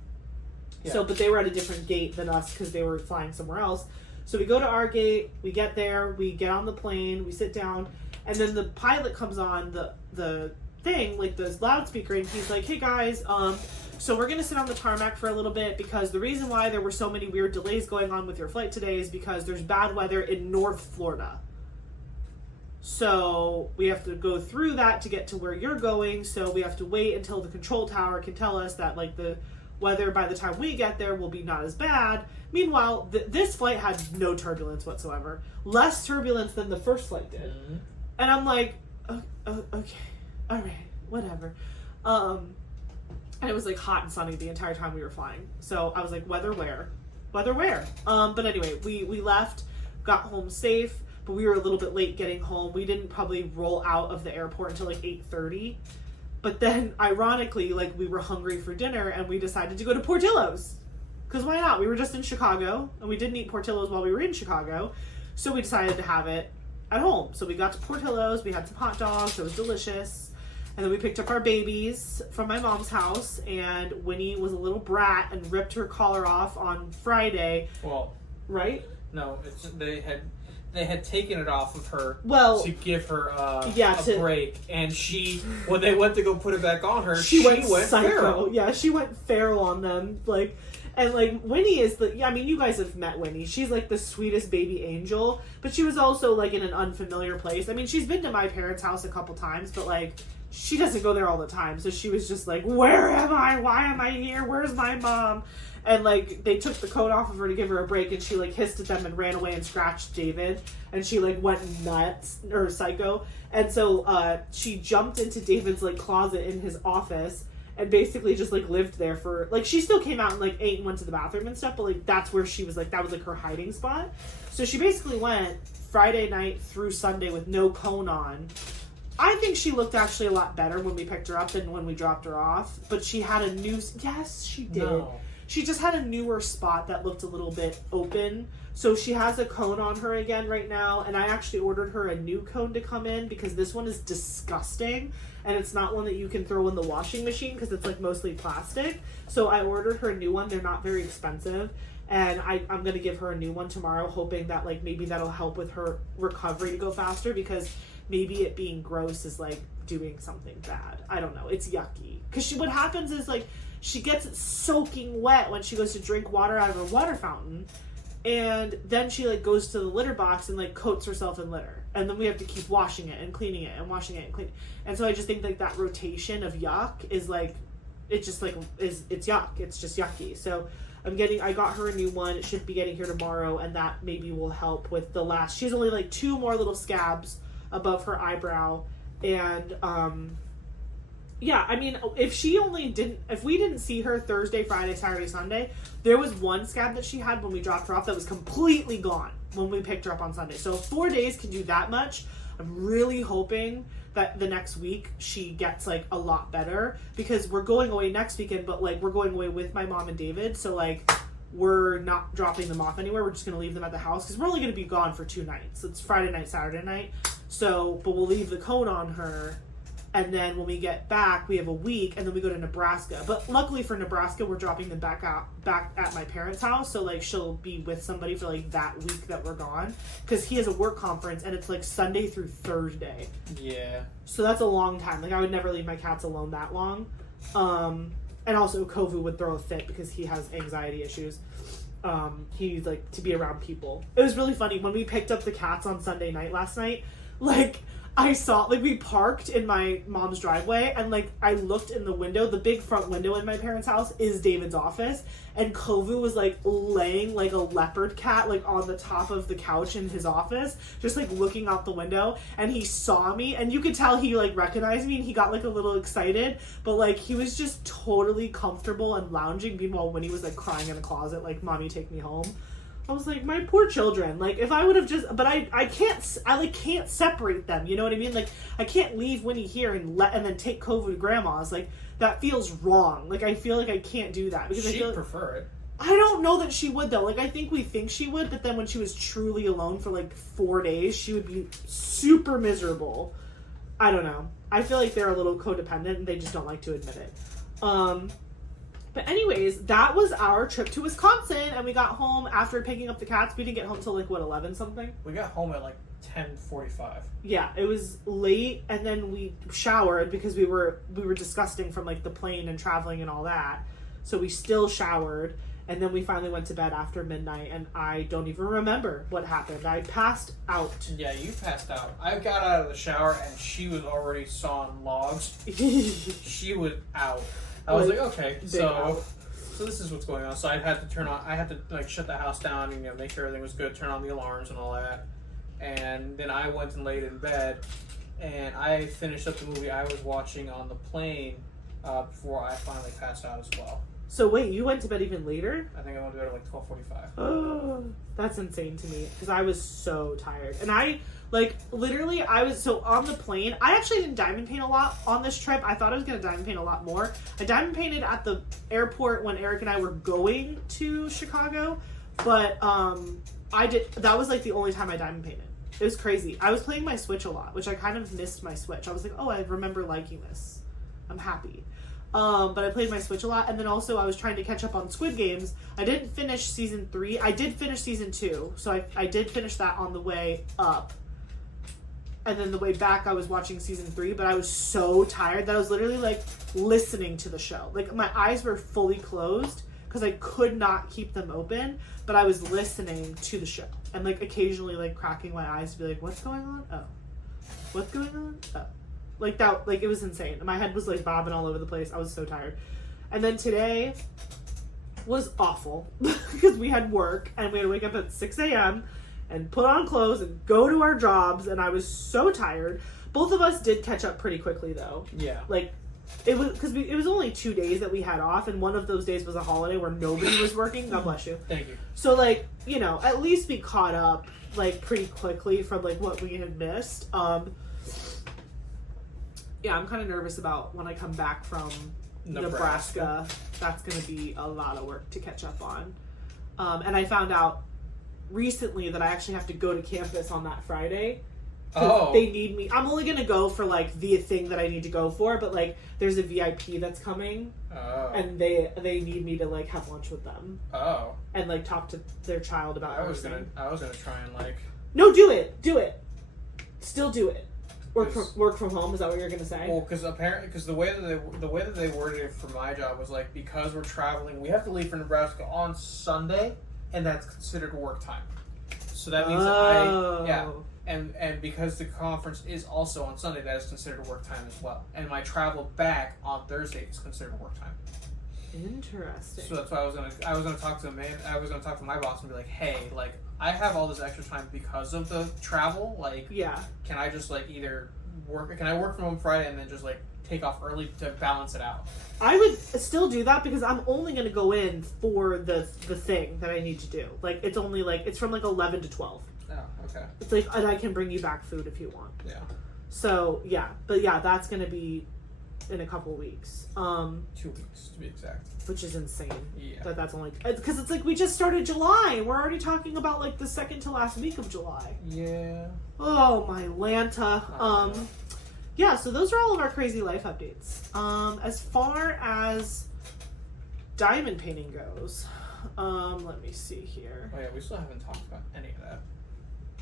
Yeah. So, but they were at a different gate than us because they were flying somewhere else. So we go to our gate. We get there. We get on the plane. We sit down. And then the pilot comes on the thing, like the loudspeaker, and he's like, hey guys, so we're going to sit on the tarmac for a little bit because the reason why there were so many weird delays going on with your flight today is because there's bad weather in North Florida. So we have to go through that to get to where you're going. So we have to wait until the control tower can tell us that like the weather by the time we get there will be not as bad. Meanwhile, this flight had no turbulence whatsoever. Less turbulence than the first flight did. Mm-hmm. And I'm like, okay, all right, whatever. And it was like hot and sunny the entire time we were flying. So I was like, weather where? Weather where? But anyway, we left, got home safe, but we were a little bit late getting home. We didn't probably roll out of the airport until like 8:30. But then, ironically, like we were hungry for dinner and we decided to go to Portillos. Because why not? We were just in Chicago and we didn't eat Portillos while we were in Chicago. So we decided to have it at home. So we got to Portillos, we had some hot dogs, it was delicious. And then we picked up our babies from my mom's house, and Winnie was a little brat and ripped her collar off on Friday. Well, right? No, they had taken it off of her to give her a break, and when they went to go put it back on her, she went feral. Yeah, she went feral on them, like. And, like, Winnie is I mean, you guys have met Winnie. She's, like, the sweetest baby angel. But she was also, like, in an unfamiliar place. I mean, she's been to my parents' house a couple times, but, like, she doesn't go there all the time. So she was just like, where am I? Why am I here? Where's my mom? And, like, they took the coat off of her to give her a break, and she, like, hissed at them and ran away and scratched David. And she, like, went nuts, or psycho. And so she jumped into David's, like, closet in his office and basically just, like, lived there for, like, she still came out and, like, ate and went to the bathroom and stuff, but, like, that's where she was, like, that was, like, her hiding spot. So she basically went Friday night through Sunday with no cone on. I think she looked actually a lot better when we picked her up than when we dropped her off, but she had a new, yes, she did. No. She just had a newer spot that looked a little bit open. So she has a cone on her again right now, and I actually ordered her a new cone to come in because this one is disgusting, and it's not one that you can throw in the washing machine because it's, like, mostly plastic. So I ordered her a new one. They're not very expensive, and I'm going to give her a new one tomorrow, hoping that, like, maybe that'll help with her recovery to go faster, because maybe it being gross is, like, doing something bad. I don't know. It's yucky. Because what happens is, like, she gets it soaking wet when she goes to drink water out of her water fountain. And then she, like, goes to the litter box and, like, coats herself in litter. And then we have to keep washing it and cleaning it and washing it and cleaning it. And so I just think, like, that rotation of yuck is, like, it just, like, it's yuck. It's just yucky. So I got her a new one. It should be getting here tomorrow. And that maybe will help with the last. She's only, like, 2 more little scabs above her eyebrow. And, yeah, I mean, if we didn't see her Thursday, Friday, Saturday, Sunday, there was one scab that she had when we dropped her off that was completely gone when we picked her up on Sunday. So 4 days can do that much. I'm really hoping that the next week she gets, like, a lot better, because we're going away next weekend, but, like, we're going away with my mom and David. So, like, we're not dropping them off anywhere. We're just going to leave them at the house because we're only going to be gone for 2 nights. It's Friday night, Saturday night. So, but we'll leave the cone on her. And then when we get back, we have a week, and then we go to Nebraska. But luckily for Nebraska, we're dropping them back at my parents' house. So, like, she'll be with somebody for, like, that week that we're gone. Because he has a work conference, and it's, like, Sunday through Thursday. Yeah. So that's a long time. Like, I would never leave my cats alone that long. And also, Kovu would throw a fit because he has anxiety issues. He's, like, to be around people. It was really funny. When we picked up the cats on Sunday night last night, like, I saw, like, we parked in my mom's driveway, and, like, I looked in the window. The big front window in my parents' house is David's office, and Kovu was, like, laying like a leopard cat, like, on the top of the couch in his office, just, like, looking out the window, and he saw me, and you could tell he, like, recognized me, and he got, like, a little excited, but, like, he was just totally comfortable and lounging. Meanwhile, Winnie was, like, crying in the closet, like, "Mommy, take me home." I was like, my poor children. Like, if I would have just, but I can't separate them. You know what I mean? Like, I can't leave Winnie here and then take Kovu to grandma's. Like, that feels wrong. Like, I feel like I can't do that because she'd prefer it. I don't know that she would, though. Like, I think we think she would, but then when she was truly alone for, like, 4 days, she would be super miserable. I don't know. I feel like they're a little codependent and they just don't like to admit it. But anyways, that was our trip to Wisconsin, and we got home after picking up the cats. We didn't get home till, like, what, 11 something? We got home at, like, 10:45. Yeah, it was late, and then we showered because we were disgusting from, like, the plane and traveling and all that. So we still showered, and then we finally went to bed after midnight, and I don't even remember what happened. I passed out. Yeah, you passed out. I got out of the shower, and she was already sawing logs. She was out. I was like, okay, so this is what's going on. So I had to like shut the house down and, you know, make sure everything was good, turn on the alarms and all that. And then I went and laid in bed, and I finished up the movie I was watching on the plane before I finally passed out as well. So wait, you went to bed even later? I think I went to bed at like 12:45. Oh, that's insane to me because I was so tired. And I, like, literally, I was, so on the plane, I actually didn't diamond paint a lot on this trip. I thought I was going to diamond paint a lot more. I diamond painted at the airport when Eric and I were going to Chicago, but that was, like, the only time I diamond painted. It was crazy. I was playing my Switch a lot, which I kind of missed my Switch. I was like, oh, I remember liking this. I'm happy. But I played my Switch a lot, and then also I was trying to catch up on Squid Games. I didn't finish season 3. I did finish season 2, so I did finish that on the way up. And then the way back, I was watching season 3, but I was so tired that I was literally, like, listening to the show. Like, my eyes were fully closed, because I could not keep them open, but I was listening to the show and like occasionally like cracking my eyes to be like, what's going on? Oh, what's going on? Oh, like that, like it was insane. My head was like bobbing all over the place. I was so tired. And then today was awful because we had work and we had to wake up at 6 a.m. and put on clothes and go to our jobs, and I was so tired. Both of us did catch up pretty quickly though. Yeah. Like, it was because it was only 2 days that we had off, and one of those days was a holiday where nobody was working. God bless you. Thank you. So like, you know, at least we caught up like pretty quickly from like what we had missed. Yeah, I'm kind of nervous about when I come back from Nebraska. That's going to be a lot of work to catch up on. And I found out recently that I actually have to go to campus on that Friday. Oh. They need me. I'm only going to go for like the thing that I need to go for, but like there's a VIP that's coming. Oh. And they need me to like have lunch with them. Oh. And like talk to their child about I was gonna try and like. No, do it. Still do it. Work from home. Is that what you're gonna say? Well, because the way that they worded it for my job was like, because we're traveling, we have to leave for Nebraska on Sunday, and that's considered work time. So that means and because the conference is also on Sunday, that is considered work time as well. And my travel back on Thursday is considered work time. Interesting. So that's why I was gonna talk to my boss and be like, hey, like, I have all this extra time because of the travel. Like, can I just like either work? Can I work from home Friday and then just like take off early to balance it out? I would still do that because I'm only going to go in for the thing that I need to do. Like, it's only like it's from like 11 to 12. Oh, okay. It's like, and I can bring you back food if you want. Yeah. So but that's going to be in a couple weeks. 2 weeks to be exact. Which is insane. Yeah. That's only because it's like we just started July and we're already talking about like the second to last week of July. Yeah. Oh my Lanta. Yeah, so those are all of our crazy life updates. As far as diamond painting goes, let me see here. Oh yeah, we still haven't talked about any of that.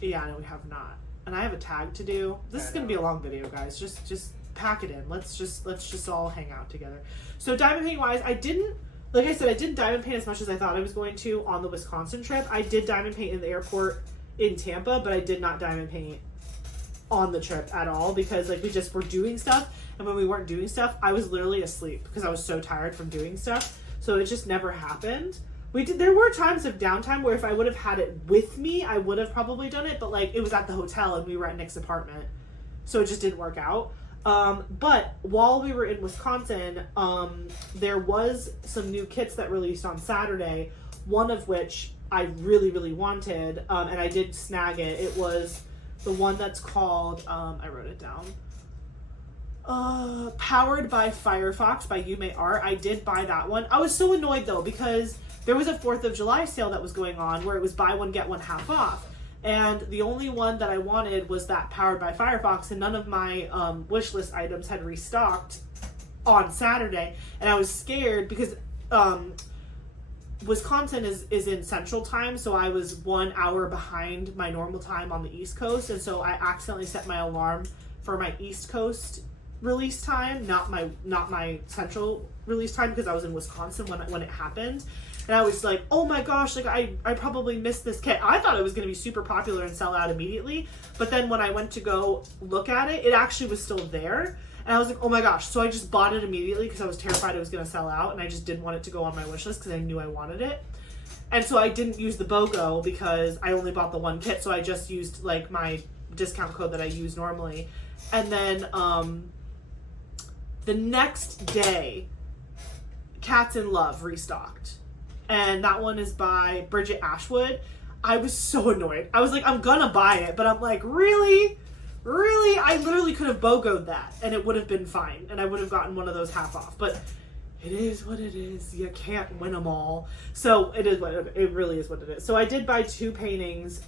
Yeah, no, we have not. And I have a tag to do. This is gonna be a long video, guys. Just pack it in. Let's just all hang out together. So diamond painting wise, I didn't diamond paint as much as I thought I was going to on the Wisconsin trip. I did diamond paint in the airport in Tampa, but I did not diamond paint on the trip at all because like we just were doing stuff, and when we weren't doing stuff, I was literally asleep because I was so tired from doing stuff. So it just never happened. There were times of downtime where if I would have had it with me, I would have probably done it, but like it was at the hotel and we were at Nick's apartment, so it just didn't work out. But while we were in Wisconsin, there was some new kits that released on Saturday, one of which I really, really wanted, and I did snag it. It was the one that's called, I wrote it down, Powered by Firefox by Yume Art. I did buy that one. I was so annoyed though, because there was a 4th of July sale that was going on where it was buy one, get one half off. And the only one that I wanted was that Powered by Firefox, and none of my Wishlist items had restocked on Saturday. And I was scared because Wisconsin is in Central Time, so I was 1 hour behind my normal time on the East Coast, and so I accidentally set my alarm for my East Coast release time, not my Central release time, because I was in Wisconsin when it happened. And I was like, oh my gosh, like I probably missed this kit. I thought it was going to be super popular and sell out immediately. But then when I went to go look at it, it actually was still there. And I was like, oh my gosh. So I just bought it immediately because I was terrified it was going to sell out. And I just didn't want it to go on my wish list because I knew I wanted it. And so I didn't use the BOGO because I only bought the one kit. So I just used like my discount code that I use normally. And then the next day, Cats in Love restocked. And that one is by Bridget Ashwood. I was so annoyed. I was like, I'm gonna buy it, but I'm like, really? Really? I literally could have BOGO'd that, and it would have been fine, and I would have gotten one of those half off. But it is what it is. You can't win them all. So it really is what it is. So I did buy 2 paintings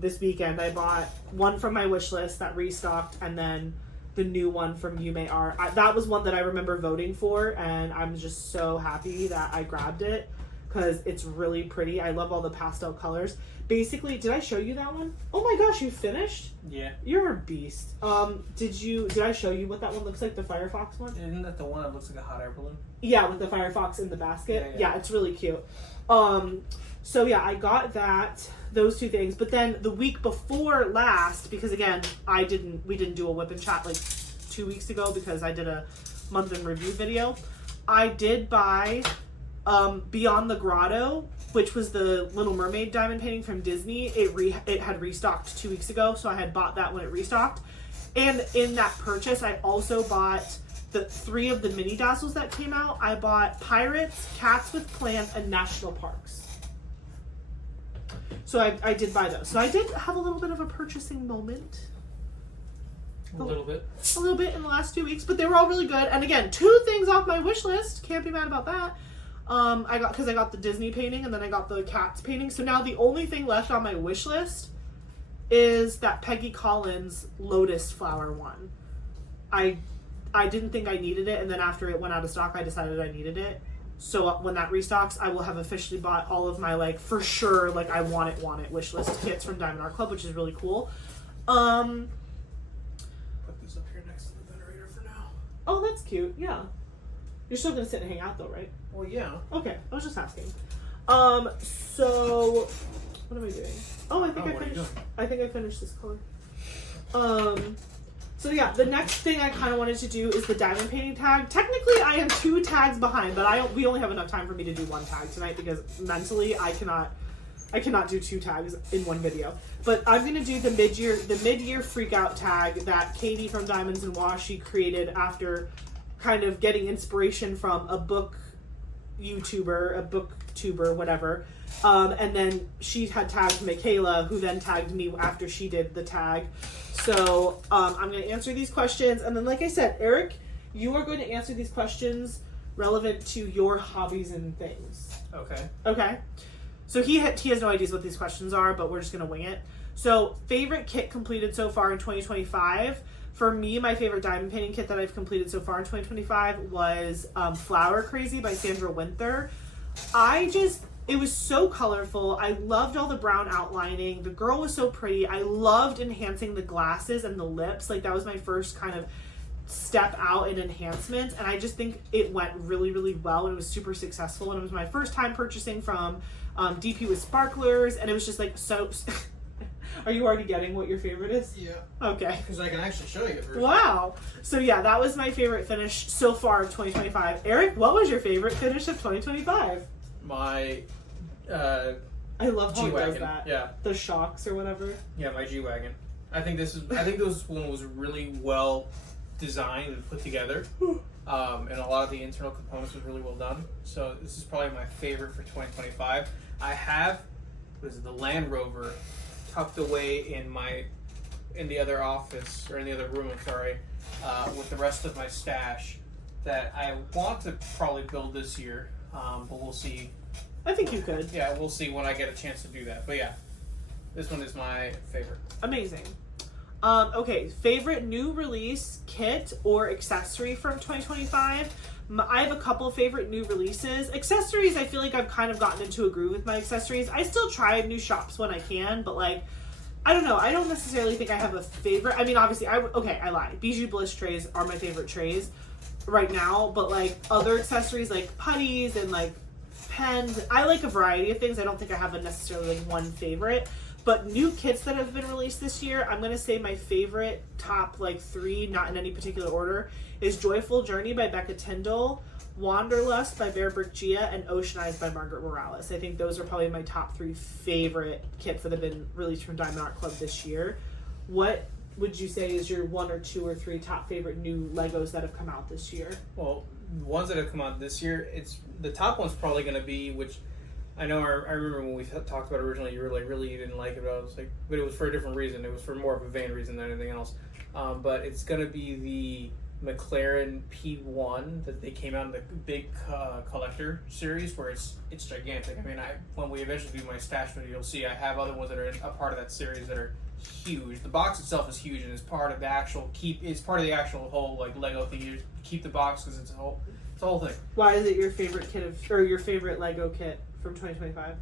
this weekend. I bought one from my wish list that restocked, and then the new one from Yume Art. That was one that I remember voting for, and I'm just so happy that I grabbed it. because it's really pretty. I love all the pastel colors. Basically, did I show you that one? Oh my gosh, you finished? Yeah. You're a beast. Did I show you what that one looks like, the Firefox one? Isn't that the one that looks like a hot air balloon? Yeah, with the Firefox in the basket. Yeah. Yeah, it's really cute. So yeah, I got those two things. But then the week before last, because again, we didn't do a whip and chat like 2 weeks ago because I did a month in review video. I did buy Beyond the Grotto, which was the Little Mermaid diamond painting from Disney. It had restocked 2 weeks ago, so I had bought that when it restocked. And in that purchase, I also bought the 3 of the mini dazzles that came out. I bought Pirates, Cats with Plants, and National Parks. So I did buy those. So I did have a little bit of a purchasing moment. A little bit in the last 2 weeks, but they were all really good. And again, 2 things off my wish list. Can't be mad about that. I got the Disney painting and then I got the Cats painting. So now the only thing left on my wish list is that Peggy Collins Lotus flower one. I didn't think I needed it, and then after it went out of stock, I decided I needed it. So when that restocks, I will have officially bought all of my for sure I want it wish list kits from Diamond Art Club, which is really cool. Put this up here next to the Venator for now. Oh, that's cute. Yeah. You're still gonna sit and hang out though, right? Well, yeah. Okay, I was just asking. So what am I doing? Oh, I think I finished this color. So yeah, the next thing I kind of wanted to do is the diamond painting tag. Technically, I am 2 tags behind, but we only have enough time for me to do 1 tag tonight because mentally I cannot do 2 tags in one video. But I'm gonna do the midyear freakout tag that Katie from Diamonds and Washi created after kind of getting inspiration from a book YouTuber, a booktuber, whatever. And then she had tagged Michaela, who then tagged me after she did the tag. So I'm going to answer these questions. And then, like I said, Eric, you are going to answer these questions relevant to your hobbies and things. Okay. Okay. So he has no ideas what these questions are, but we're just going to wing it. So favorite kit completed so far in 2025. For me, my favorite diamond painting kit that I've completed so far in 2025 was Flower Crazy by Sandra Winther. It was so colorful. I loved all the brown outlining. The girl was so pretty. I loved enhancing the glasses and the lips. That was my first kind of step out in enhancements. And I just think it went really, really well. And it was super successful. And it was my first time purchasing from DP with sparklers. And it was just so... Are you already getting what your favorite is? Yeah. Okay. Because I can actually show you. Wow. So yeah, that was my favorite finish so far of 2025. Eric, what was your favorite finish of 2025? My I love how he does that. Yeah. The shocks or whatever. Yeah, my G-Wagon. I think this one was really well designed and put together. And a lot of the internal components was really well done. So this is probably my favorite for 2025. I have the Land Rover tucked away in the other office, or in the other room, with the rest of my stash that I want to probably build this year, but we'll see. I think you could. Yeah, we'll see when I get a chance to do that. But yeah, this one is my favorite. Amazing. Okay, favorite new release kit or accessory from 2025? I have a couple favorite new releases. Accessories, I feel like I've kind of gotten into a groove with my accessories. I still try new shops when I can, but I don't know. I don't necessarily think I have a favorite. I mean, obviously, I lie. Bijou Bliss trays are my favorite trays right now, but other accessories like putties and pens, I like a variety of things. I don't think I have a necessarily one favorite. But new kits that have been released this year, I'm going to say my favorite top 3, not in any particular order, is Joyful Journey by Becca Tyndall, Wanderlust by Bear Brick Gia, and Ocean Eyes by Margaret Morales. I think those are probably my top 3 favorite kits that have been released from Diamond Art Club this year. What would you say is your 1 or 2 or 3 top favorite new Legos that have come out this year? Well, the ones that have come out this year, the top one's probably going to be, which I know I remember when we talked about it originally, you were really you didn't like it, but I was but it was for a different reason. It was for more of a vain reason than anything else. But it's going to be the McLaren P1 that they came out in the big collector series, where it's gigantic. I mean, when we eventually do my stash video, you'll see I have other ones that are a part of that series that are huge. The box itself is huge, and it's part of the actual whole Lego thing. You keep the box because it's a whole thing. Why is it your favorite kit or your favorite Lego kit from 2025?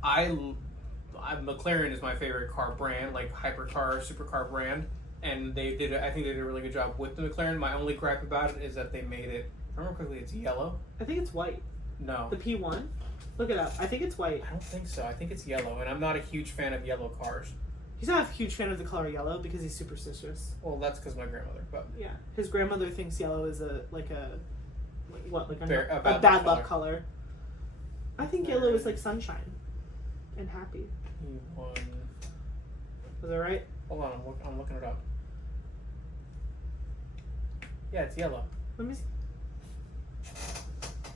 McLaren is my favorite car brand, like hypercar, supercar brand, and I think they did a really good job with the McLaren. My only gripe about it is that they made it, if I remember correctly, it's yellow. I think it's white. No. The P1? Look it up. I think it's white. I don't think so. I think it's yellow, and I'm not a huge fan of yellow cars. He's not a huge fan of the color yellow because he's superstitious. Well, that's because my grandmother, but... Yeah. His grandmother thinks yellow is a bad luck color. I think yellow is like sunshine and happy. P1. Was that right? Hold on, I'm looking it up. Yeah, it's yellow. Let me see.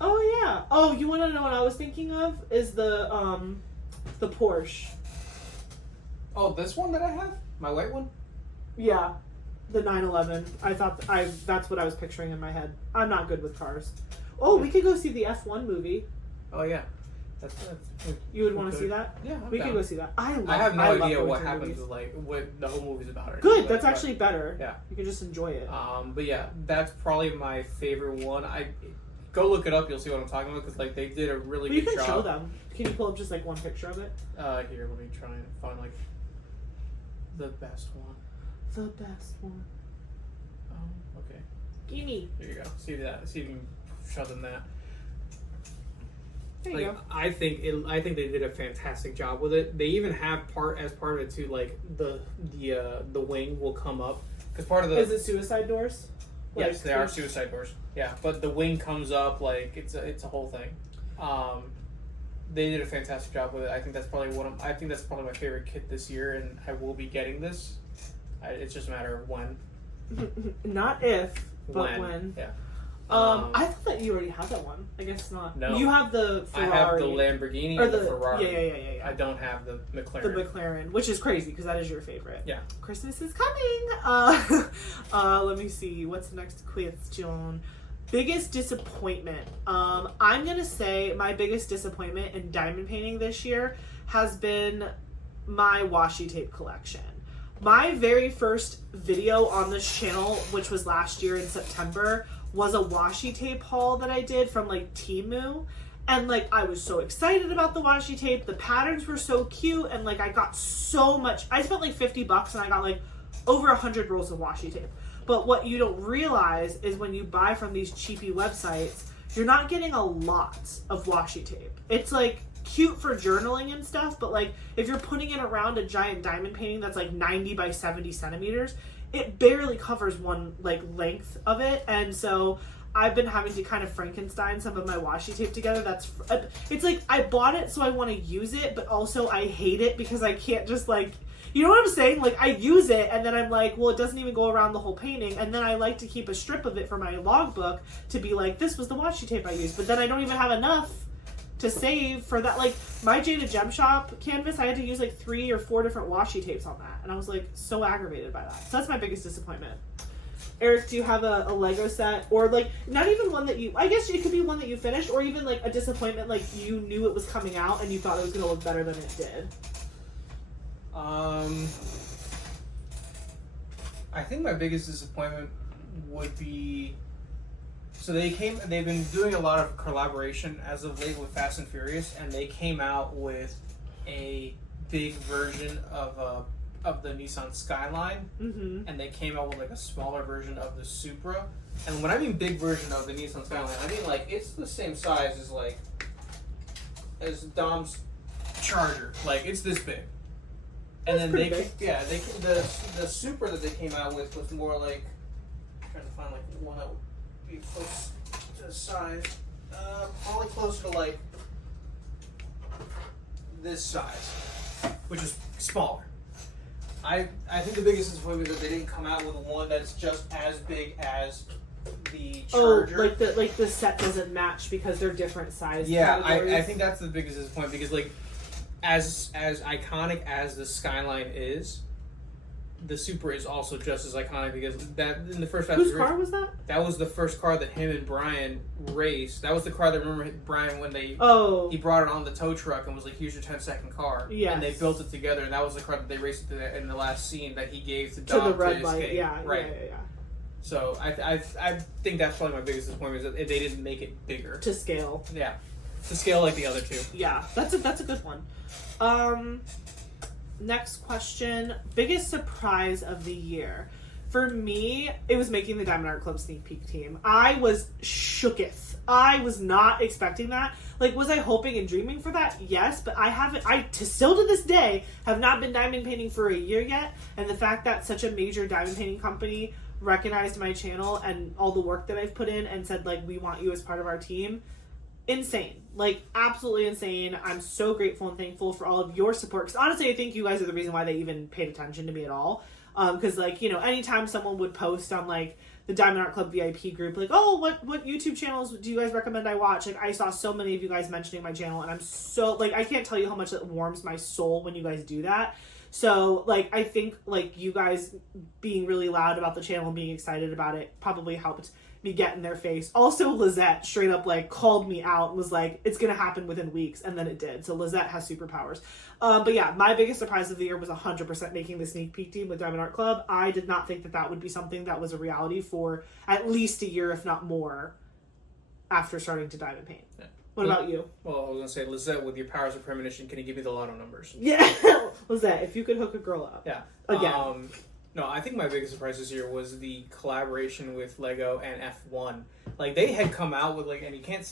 Oh yeah. Oh, you want to know what I was thinking of? Is the Porsche. Oh, this one that I have? My white one? Yeah, the 911. That's what I was picturing in my head. I'm not good with cars. Oh, we could go see the F1 movie. Oh yeah. You would want to see that? Yeah, we could go see that. I have no idea what happens, like what the whole movie's about. Or Good, that's actually better. Yeah, you can just enjoy it. But yeah, that's probably my favorite one. I go look it up. You'll see what I'm talking about because like they did a really good job. You can show them. Can you pull up just like one picture of it? Here, let me try and find like the best one. The best one. Oh, okay. Gimme. There you go. See that? See if you can show them that. There you go. I think they did a fantastic job with it. They even have as part of it too, like the wing will come up because part of the is it suicide doors? Yes, they are suicide doors. Yeah, but the wing comes up like it's a whole thing. They did a fantastic job with it. I think that's probably my favorite kit this year, and I will be getting this. It's just a matter of when. Not if, but when. Yeah. I thought that you already had that one. I guess not. No. You have the Ferrari. I have the Lamborghini or the Ferrari. Yeah. I don't have the McLaren. The McLaren, which is crazy because that is your favorite. Yeah. Christmas is coming. Let me see. What's the next question? Biggest disappointment. I'm going to say my biggest disappointment in diamond painting this year has been my washi tape collection. My very first video on this channel, which was last year in September, was a washi tape haul that I did from like Temu. And like I was so excited about the washi tape. The patterns were so cute and like I got so much. I spent like $50 and I got like over 100 rolls of washi tape. But what you don't realize is when you buy from these cheapy websites, you're not getting a lot of washi tape. It's like cute for journaling and stuff, but like if you're putting it around a giant diamond painting that's like 90 by 70 centimeters, it barely covers one like length of it. And so I've been having to kind of Frankenstein some of my washi tape together. It's like I bought it so I want to use it, but also I hate it because I can't just like, you know what I'm saying? Like I use it and then I'm like, well, it doesn't even go around the whole painting. And then I like to keep a strip of it for my logbook to be like, this was the washi tape I used. But then I don't even have enough to save for that. Like my Jada Gem Shop canvas, I had to use like 3 or 4 different washi tapes on that. And I was like so aggravated by that. So that's my biggest disappointment. Eric, do you have a Lego set? Or like, not even one that I guess it could be one that you finished, or even like a disappointment, like you knew it was coming out and you thought it was going to look better than it did. I think my biggest disappointment would be, so they've been doing a lot of collaboration as of late with Fast and Furious, and they came out with a big version of the Nissan Skyline, and they came out with like a smaller version of the Supra. And when I mean big version of the Nissan Skyline, I mean like it's the same size as Dom's Charger. Like it's this big. And then the Supra that they came out with was more like, I'm trying to find like one that would be close to the size, probably closer to like this size, which is smaller. I think the biggest disappointment is that they didn't come out with one that's just as big as the Charger. Oh, like the set doesn't match because they're different sizes. Yeah, I think that's the biggest disappointment because like as iconic as the Skyline is, the Supra is also just as iconic because that in the first whose car was that? That was the first car that him and Brian raced. That was the car that remember Brian when he brought it on the tow truck and was like, "Here's your 10-second car." Yes. And they built it together, and that was the car that they raced in the last scene that he gave to Dom to the red to light. escape. Yeah, right. Yeah. So I think that's probably my biggest disappointment is that they didn't make it bigger to scale. Yeah. to scale like the other two. Yeah, that's a good one. Next question. Biggest surprise of the year. For me, it was making the Diamond Art Club sneak peek team. I was shooketh. I was not expecting that. Like, was I hoping and dreaming for that? Yes, but still to this day, have not been diamond painting for a year yet. And the fact that such a major diamond painting company recognized my channel and all the work that I've put in and said, like, we want you as part of our team. Insane. Like, absolutely insane. I'm so grateful and thankful for all of your support. Because honestly, I think you guys are the reason why they even paid attention to me at all. Because, like, you know, anytime someone would post on, like, the Diamond Art Club VIP group, like, oh, what YouTube channels do you guys recommend I watch? Like, I saw so many of you guys mentioning my channel, and I'm so, like, I can't tell you how much it warms my soul when you guys do that. So, like, I think, like, you guys being really loud about the channel and being excited about it probably helped me get in their face. Also, Lizette straight up, like, called me out and was like, it's gonna happen within weeks, and then it did. So Lizette has superpowers. But yeah, my biggest surprise of the year was 100% making the sneak peek team with Diamond Art Club. I did not think that would be something that was a reality for at least a year, if not more, after starting to diamond paint. Yeah. What about you? Well, I was going to say, Lizette, with your powers of premonition, can you give me the lotto numbers? Yeah. Lizette, if you could hook a girl up. Yeah. Again. No, I think my biggest surprise this year was the collaboration with Lego and F1. Like, they had come out with, like, and you can't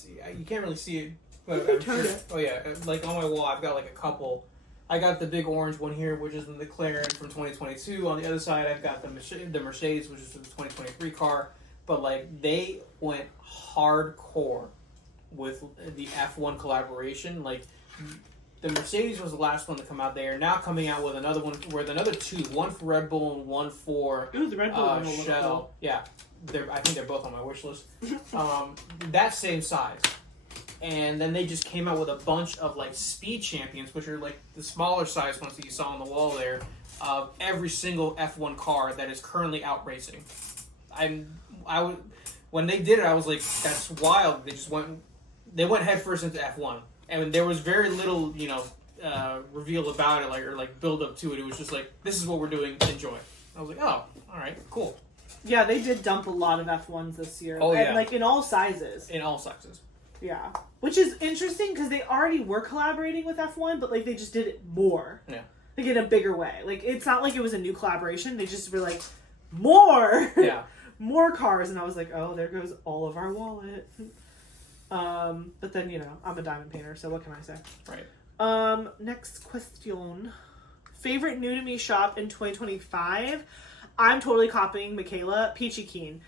really see it. But I'm sure, oh yeah, like on my wall, I've got like a couple. I got the big orange one here, which is the McLaren from 2022. On the other side, I've got the Mercedes, which is the 2023 car. But like, they went hardcore with the F1 collaboration. Like, the Mercedes was the last one to come out. They are now coming out with another one, with another two, one for Red Bull and one for the Red Bull Shell. Yeah, I think they're both on my wish list. That same size. And then they just came out with a bunch of like speed champions, which are like the smaller size ones that you saw on the wall there, of every single F1 car that is currently out racing. When they did it, I was like, that's wild. They went headfirst into F1, and there was very little, reveal about it, like build up to it. It was just like, this is what we're doing. Enjoy. I was like, oh, all right, cool. Yeah, they did dump a lot of F1s this year. Oh yeah, and, like in all sizes. In all sizes. Yeah, which is interesting because they already were collaborating with F1, but like they just did it more. Yeah, like in a bigger way. Like it's not like it was a new collaboration. They just were like more. Yeah, more cars, and I was like, oh, there goes all of our wallet. But then I'm a diamond painter, so what can I say? Right. Next question. Favorite new to me shop in 2025. I'm totally copying Michaela, Peachy Keen.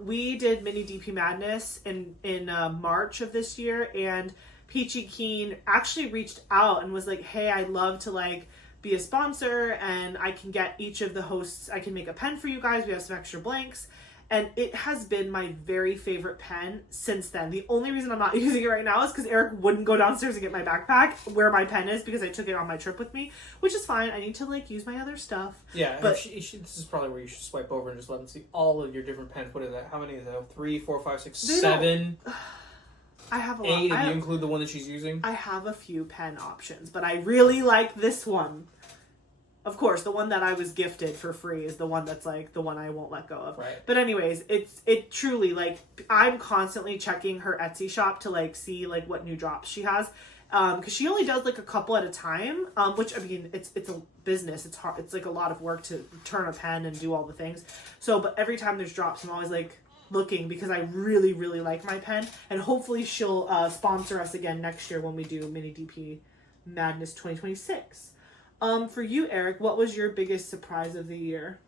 We did Mini DP Madness in March of this year, and Peachy Keen actually reached out and was like, hey, I'd love to like be a sponsor, and I can get each of the hosts, I can make a pen for you guys, we have some extra blanks, and it has been my very favorite pen since then. The only reason I'm not using it right now is because Eric wouldn't go downstairs and get my backpack where my pen is because I took it on my trip with me, which is fine. I need to like use my other stuff. Yeah, but this is probably where you should swipe over and just let them see all of your different pens. What is that? How many is that? 3, 4, 5, 6, 7. I have a 8, lot. if you include the one that she's using. I have a few pen options, but I really like this one. Of course, the one that I was gifted for free is the one that's like the one I won't let go of. Right. But anyways, it truly, like, I'm constantly checking her Etsy shop to like see like what new drops she has, because she only does like a couple at a time. Which I mean, it's a business. It's hard. It's like a lot of work to turn a pen and do all the things. So, but every time there's drops, I'm always like looking because I really, really like my pen, and hopefully she'll sponsor us again next year when we do Mini DP Madness 2026. For you, Eric, what was your biggest surprise of the year?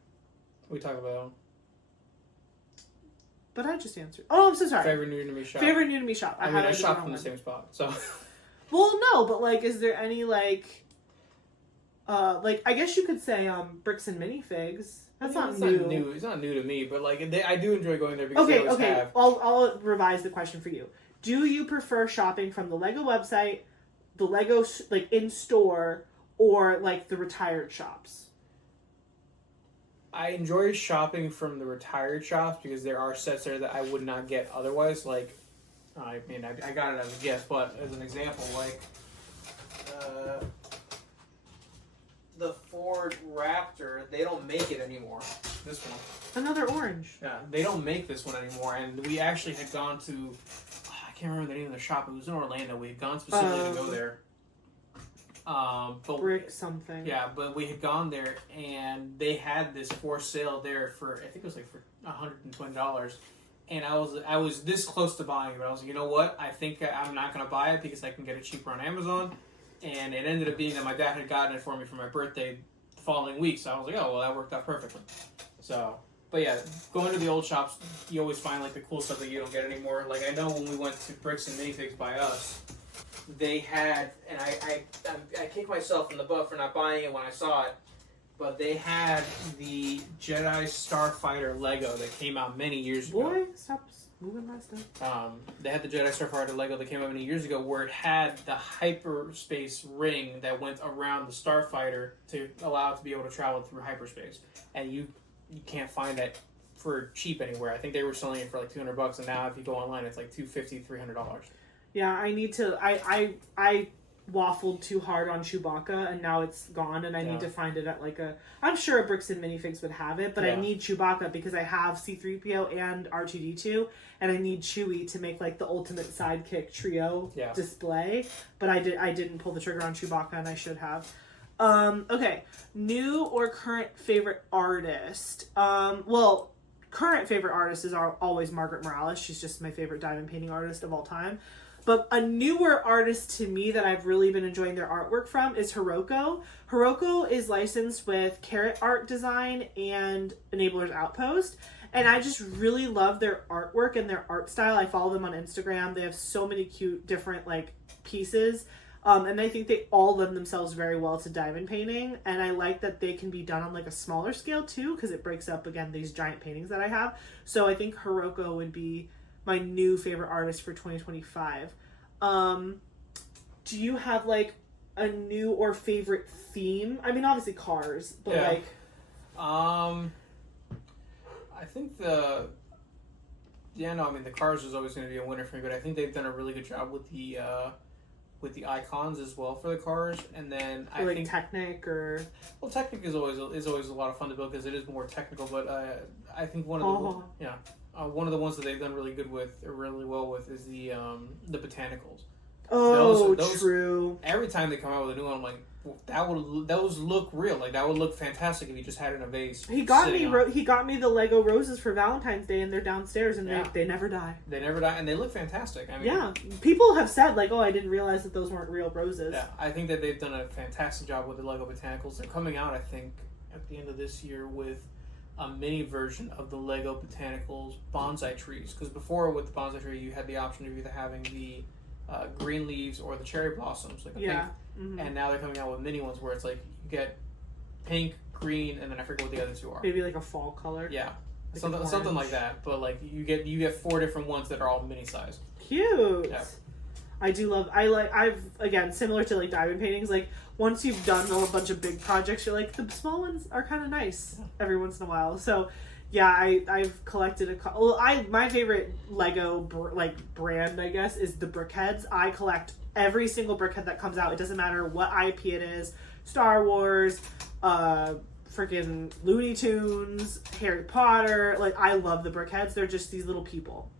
We talk about. But I just answered. Oh, I'm so sorry. Favorite new to me shop. Favorite new to me shop. I shop from the same spot, so. Well, no, but like, is there any like I guess you could say Bricks and Minifigs. That's not new. It's not new to me, but like I do enjoy going there because they always have. I'll revise the question for you. Do you prefer shopping from the Lego website, the Lego like in store, or like the retired shops? I enjoy shopping from the retired shops because there are sets there that I would not get otherwise. Like, I mean, I got it as a gift, but as an example, like the Ford Raptor, they don't make it anymore. This one. Another orange. Yeah, they don't make this one anymore, and we actually had gone to. I can't remember the name of the shop. It was in Orlando. We had gone specifically to go there. But Brick something. Yeah, but we had gone there and they had this for sale there for, I think it was like for $120. And I was this close to buying it, but I was like, you know what? I think I'm not going to buy it because I can get it cheaper on Amazon. And it ended up being that my dad had gotten it for me for my birthday the following week. So I was like, oh, well, that worked out perfectly. So, but yeah, going to the old shops, you always find like the cool stuff that you don't get anymore. Like I know when we went to Bricks and Minifigs by us, they had, and I kick myself in the butt for not buying it when I saw it, but they had the Jedi Starfighter Lego that came out many years ago. Boy, stop moving my stuff. They had the Jedi Starfighter Lego that came out many years ago where it had the hyperspace ring that went around the Starfighter to allow it to be able to travel through hyperspace. And you can't find that for cheap anywhere. I think they were selling it for like $200, and now if you go online, it's like $250, $300. Yeah, I need to. I waffled too hard on Chewbacca, and now it's gone, and I need to find it at like a. I'm sure Bricks and Minifigs would have it, but I need Chewbacca because I have C-3PO and R2-D2, and I need Chewie to make like the ultimate sidekick trio display. But I didn't pull the trigger on Chewbacca, and I should have. Okay, new or current favorite artist? Well, current favorite artist is always Margaret Morales. She's just my favorite diamond painting artist of all time. But a newer artist to me that I've really been enjoying their artwork from is Hiroko. Hiroko is licensed with Carrot Art Design and Enabler's Outpost. And I just really love their artwork and their art style. I follow them on Instagram. They have so many cute different like pieces. And I think they all lend themselves very well to diamond painting. And I like that they can be done on like a smaller scale too, because it breaks up, again, these giant paintings that I have. So I think Hiroko would be my new favorite artist for 2025. Do you have like a new or favorite theme? I mean, obviously cars, but like... I think the cars is always going to be a winner for me, but I think they've done a really good job with the icons as well for the cars, and then I think Technic or Technic is always a lot of fun to build because it is more technical. But I think one of the ones that they've done really well with is the botanicals. Oh, those, true. Every time they come out with a new one, I'm like, those look real. Like that would look fantastic if you just had it in a vase. He got me the Lego roses for Valentine's Day, and they're downstairs, and they never die. They never die, and they look fantastic. I mean, people have said like, oh, I didn't realize that those weren't real roses. Yeah, I think that they've done a fantastic job with the Lego botanicals. They're coming out, I think, at the end of this year with a mini version of the Lego botanicals bonsai trees. Because before with the bonsai tree, you had the option of either having the green leaves or the cherry blossoms, like a pink. Mm-hmm. And now they're coming out with mini ones where it's like you get pink, green, and then I forget what the other two are. Maybe like a fall color. Yeah, like something like that. But like you get 4 different ones that are all mini size. Cute. Yeah. I've again, similar to like diamond paintings, like once you've done a bunch of big projects, you're like, the small ones are kind of nice every once in a while. So yeah, I've collected my favorite Lego brand, I guess, is the Brickheads. I collect every single Brickhead that comes out. It doesn't matter what IP it is. Star Wars, freaking Looney Tunes, Harry Potter. Like, I love the Brickheads. They're just these little people.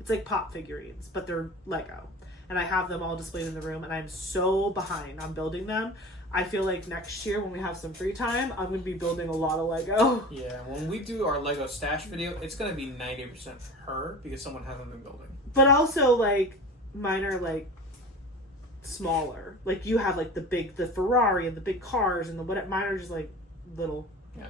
It's like pop figurines, but they're Lego. And I have them all displayed in the room, and I'm so behind on building them. I feel like next year when we have some free time, I'm going to be building a lot of Lego. Yeah, when we do our Lego stash video, it's going to be 90% her because someone hasn't been building. But also, like, mine are, like, smaller. Like, you have, like, the Ferrari and the big cars and mine are just, like, little. Yeah.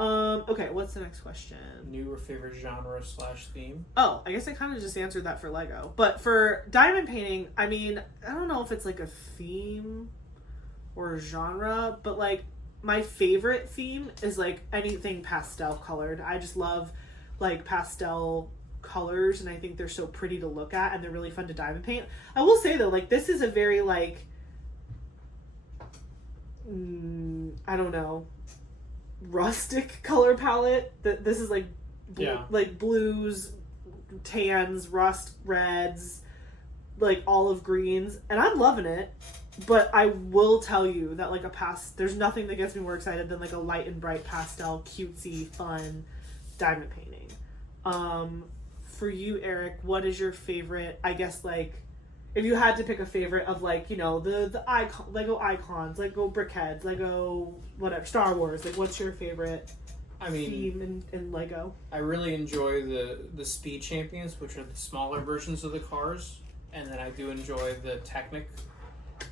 Okay, what's the next question? New or favorite genre / theme? Oh, I guess I kind of just answered that for Lego. But for diamond painting, I mean, I don't know if it's, like, a theme or genre, but like my favorite theme is like anything pastel colored. I just love like pastel colors, and I think they're so pretty to look at, and they're really fun to diamond paint. I will say though, like this is a very like I don't know, rustic color palette. This is like like blues, tans, rust reds, like olive greens, and I'm loving it. But I will tell you that like there's nothing that gets me more excited than like a light and bright pastel, cutesy, fun diamond painting. for you, Eric, what is your favorite, I guess, like, if you had to pick a favorite of, like, you know, the icon, Lego icons, Lego brickheads, Lego whatever, Star Wars, like, what's your favorite theme in Lego? I really enjoy the Speed Champions, which are the smaller versions of the cars, and then I do enjoy the Technic.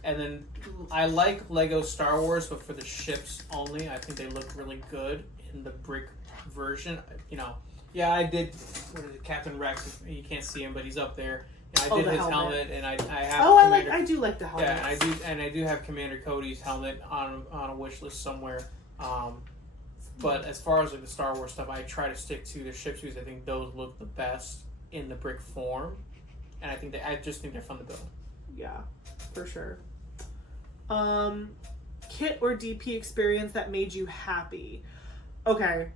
And then I like Lego Star Wars, but for the ships only. I think they look really good in the brick version. You know, yeah, I did. What is it, Captain Rex? You can't see him, but he's up there. I did his helmet, and I have. Oh, I do like the helmet. Yeah, I do have Commander Cody's helmet on a wish list somewhere. But as far as like the Star Wars stuff, I try to stick to the ships because I think those look the best in the brick form, and I just think they're fun to build. Yeah, for sure. Kit or DP experience that made you happy. Okay.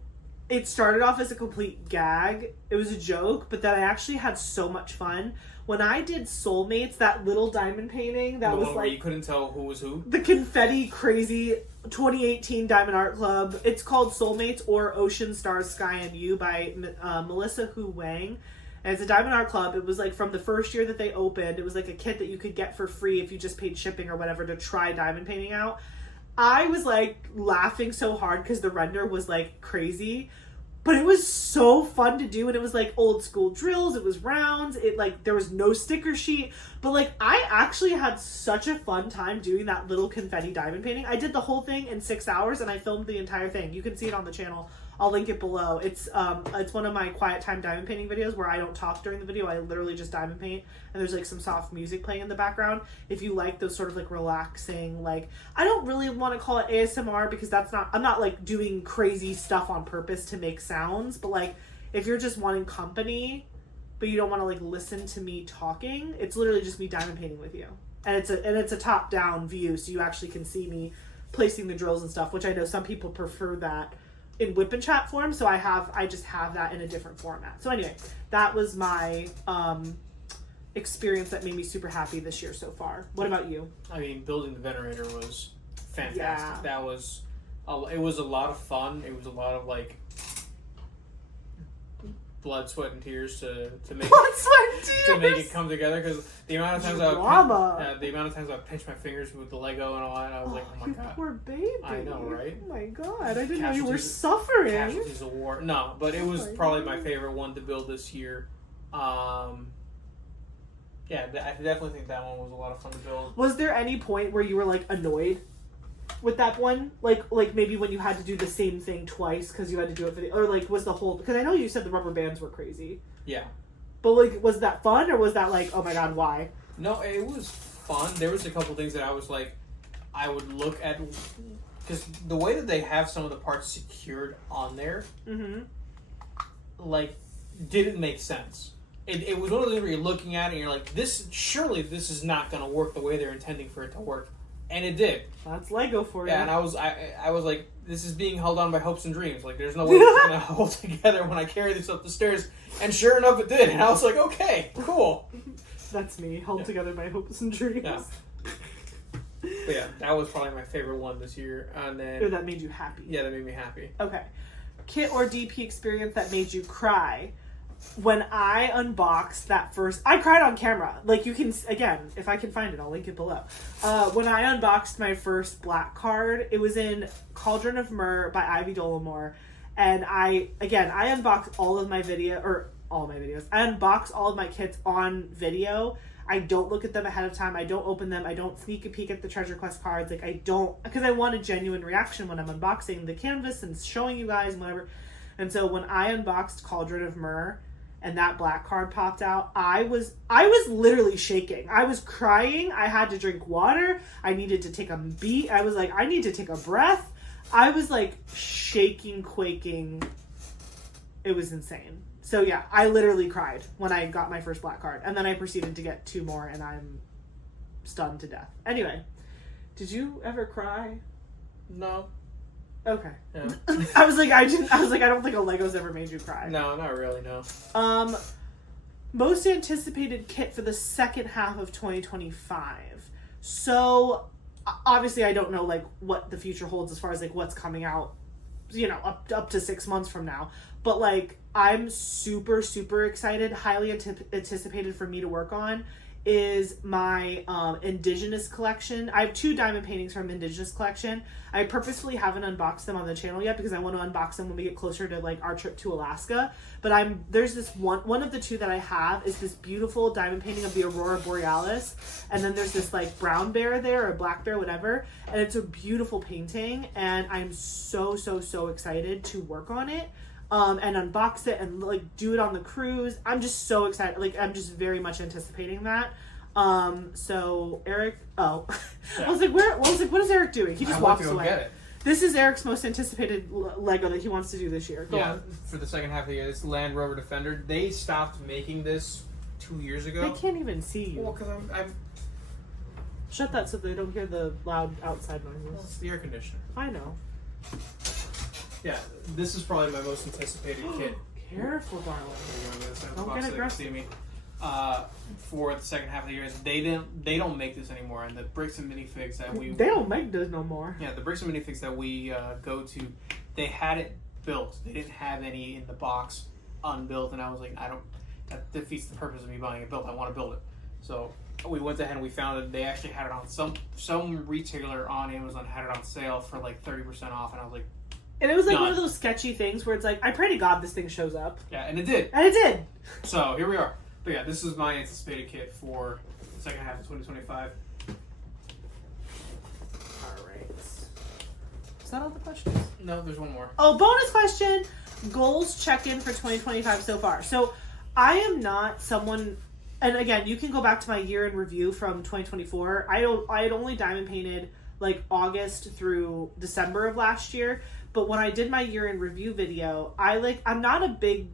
It started off as a complete gag. It was a joke, but then I actually had so much fun. When I did Soulmates, that little diamond painting, that was like... where you couldn't tell who was who? The confetti crazy 2018 Diamond Art Club. It's called Soulmates or Ocean, Stars, Sky, and You by Melissa Hu Wang. And it's a Diamond Art Club. It was like from the first year that they opened. It was like a kit that you could get for free if you just paid shipping or whatever to try diamond painting out. I was like laughing so hard because the render was like crazy. But it was so fun to do, and it was like old school drills, it was rounds, it like there was no sticker sheet, but like I actually had such a fun time doing that little confetti diamond painting. I did the whole thing in 6 hours and I filmed the entire thing. You can see it on the channel. I'll link it below. It's one of my quiet time diamond painting videos where I don't talk during the video. I literally just diamond paint, and there's like some soft music playing in the background. If you like those sort of like relaxing, like, I don't really want to call it ASMR because I'm not like doing crazy stuff on purpose to make sounds, but like if you're just wanting company but you don't want to like listen to me talking, it's literally just me diamond painting with you. And it's a top down view, so you actually can see me placing the drills and stuff, which I know some people prefer that in whip and chat form, so I just have that in a different format. So anyway, that was my experience that made me super happy this year so far. What about you? I mean, building the Venator was fantastic. Yeah. That was, it was a lot of fun. It was a lot of like blood, sweat, and tears to make it come together, because the amount of times I pinched my fingers with the Lego and all that, I was like, oh my god, poor baby. I know, right? Oh my god, I didn't know you were suffering. Casualties of war. No, but it was probably my favorite one to build this year. Yeah, I definitely think that one was a lot of fun to build. Was there any point where you were like annoyed with that one, like maybe when you had to do the same thing twice because you had to do it for or like was the whole, because I know you said the rubber bands were crazy, yeah, but like was that fun or was that like, oh my god, why? No, it was fun. There was a couple things that I was like, I would look at, because the way that they have some of the parts secured on there, like, didn't make sense. It was one of those where you're looking at it and you're like, surely this is not going to work the way they're intending for it to work. And it did. That's Lego for you. Yeah, and I was like, this is being held on by hopes and dreams. Like, there's no way it's going to hold together when I carry this up the stairs. And sure enough, it did. And I was like, okay, cool. That's me, held together by hopes and dreams. Yeah. But yeah, that was probably my favorite one this year. And then, or that made you happy. Yeah, that made me happy. Okay. Kit or DP experience that made you cry. When I unboxed that first, I cried on camera. Like, you can, again, if I can find it, I'll link it below. When I unboxed my first black card, it was in Cauldron of Myrrh by Ivy Dollamore. And I unboxed all my videos. I unbox all of my kits on video. I don't look at them ahead of time. I don't open them. I don't sneak a peek at the treasure quest cards. Like, I don't, because I want a genuine reaction when I'm unboxing the canvas and showing you guys and whatever. And so when I unboxed Cauldron of Myrrh, and that black card popped out, I was literally shaking. I was crying. I had to drink water. I needed to take a beat. I was like, I need to take a breath. I was like shaking, quaking. It was insane. So yeah, I literally cried when I got my first black card. And then I proceeded to get 2 more and I'm stunned to death. Anyway, did you ever cry? No. Okay. Yeah. I was like, I don't think a Lego's ever made you cry. No, not really, no. Most anticipated kit for the second half of 2025. So, obviously I don't know, like, what the future holds as far as, like, what's coming out, you know, up to 6 months from now. But, like, I'm super, super excited, highly anticipated for me to work on is my Indigenous collection. I have 2 diamond paintings from Indigenous collection. I purposefully haven't unboxed them on the channel yet because I want to unbox them when we get closer to like our trip to Alaska. But there's this one of the 2 that I have is this beautiful diamond painting of the Aurora Borealis, and then there's this like brown bear there or black bear, whatever, and it's a beautiful painting, and I'm so excited to work on it. And unbox it and like do it on the cruise. I'm just so excited. Like I'm just very much anticipating that. So Eric, yeah. I was like, what is Eric doing? He just walks away. Get it. This is Eric's most anticipated Lego that he wants to do this year. Go on. For the second half of the year, this Land Rover Defender. They stopped making this 2 years ago. They can't even see you. Well, because I'm shut that so they don't hear the loud outside noises. Well, it's the air conditioner. I know. Yeah, this is probably my most anticipated kit. Careful, darling. Don't get aggressive. See me. For the second half of the year, they don't make this anymore, and the bricks and minifigs that they don't make this no more. Yeah, the bricks and minifigs that we go to, they had it built. They didn't have any in the box unbuilt, and I was like, that defeats the purpose of me buying it built. I want to build it. So we went ahead and we found it. They actually had it on some retailer on Amazon had it on sale for like 30% off, and I was like. And it was like one of those sketchy things where it's like, I pray to God this thing shows up. Yeah, and it did. And it did. So, here we are. But yeah, this is my anticipated kit for the second half of 2025. Alright. Is that all the questions? No, there's one more. Oh, bonus question! Goals check-in for 2025 so far. So, I am not someone... And again, you can go back to my year in review from 2024. I had only diamond painted like August through December of last year. But when I did my year in review video, I'm not a big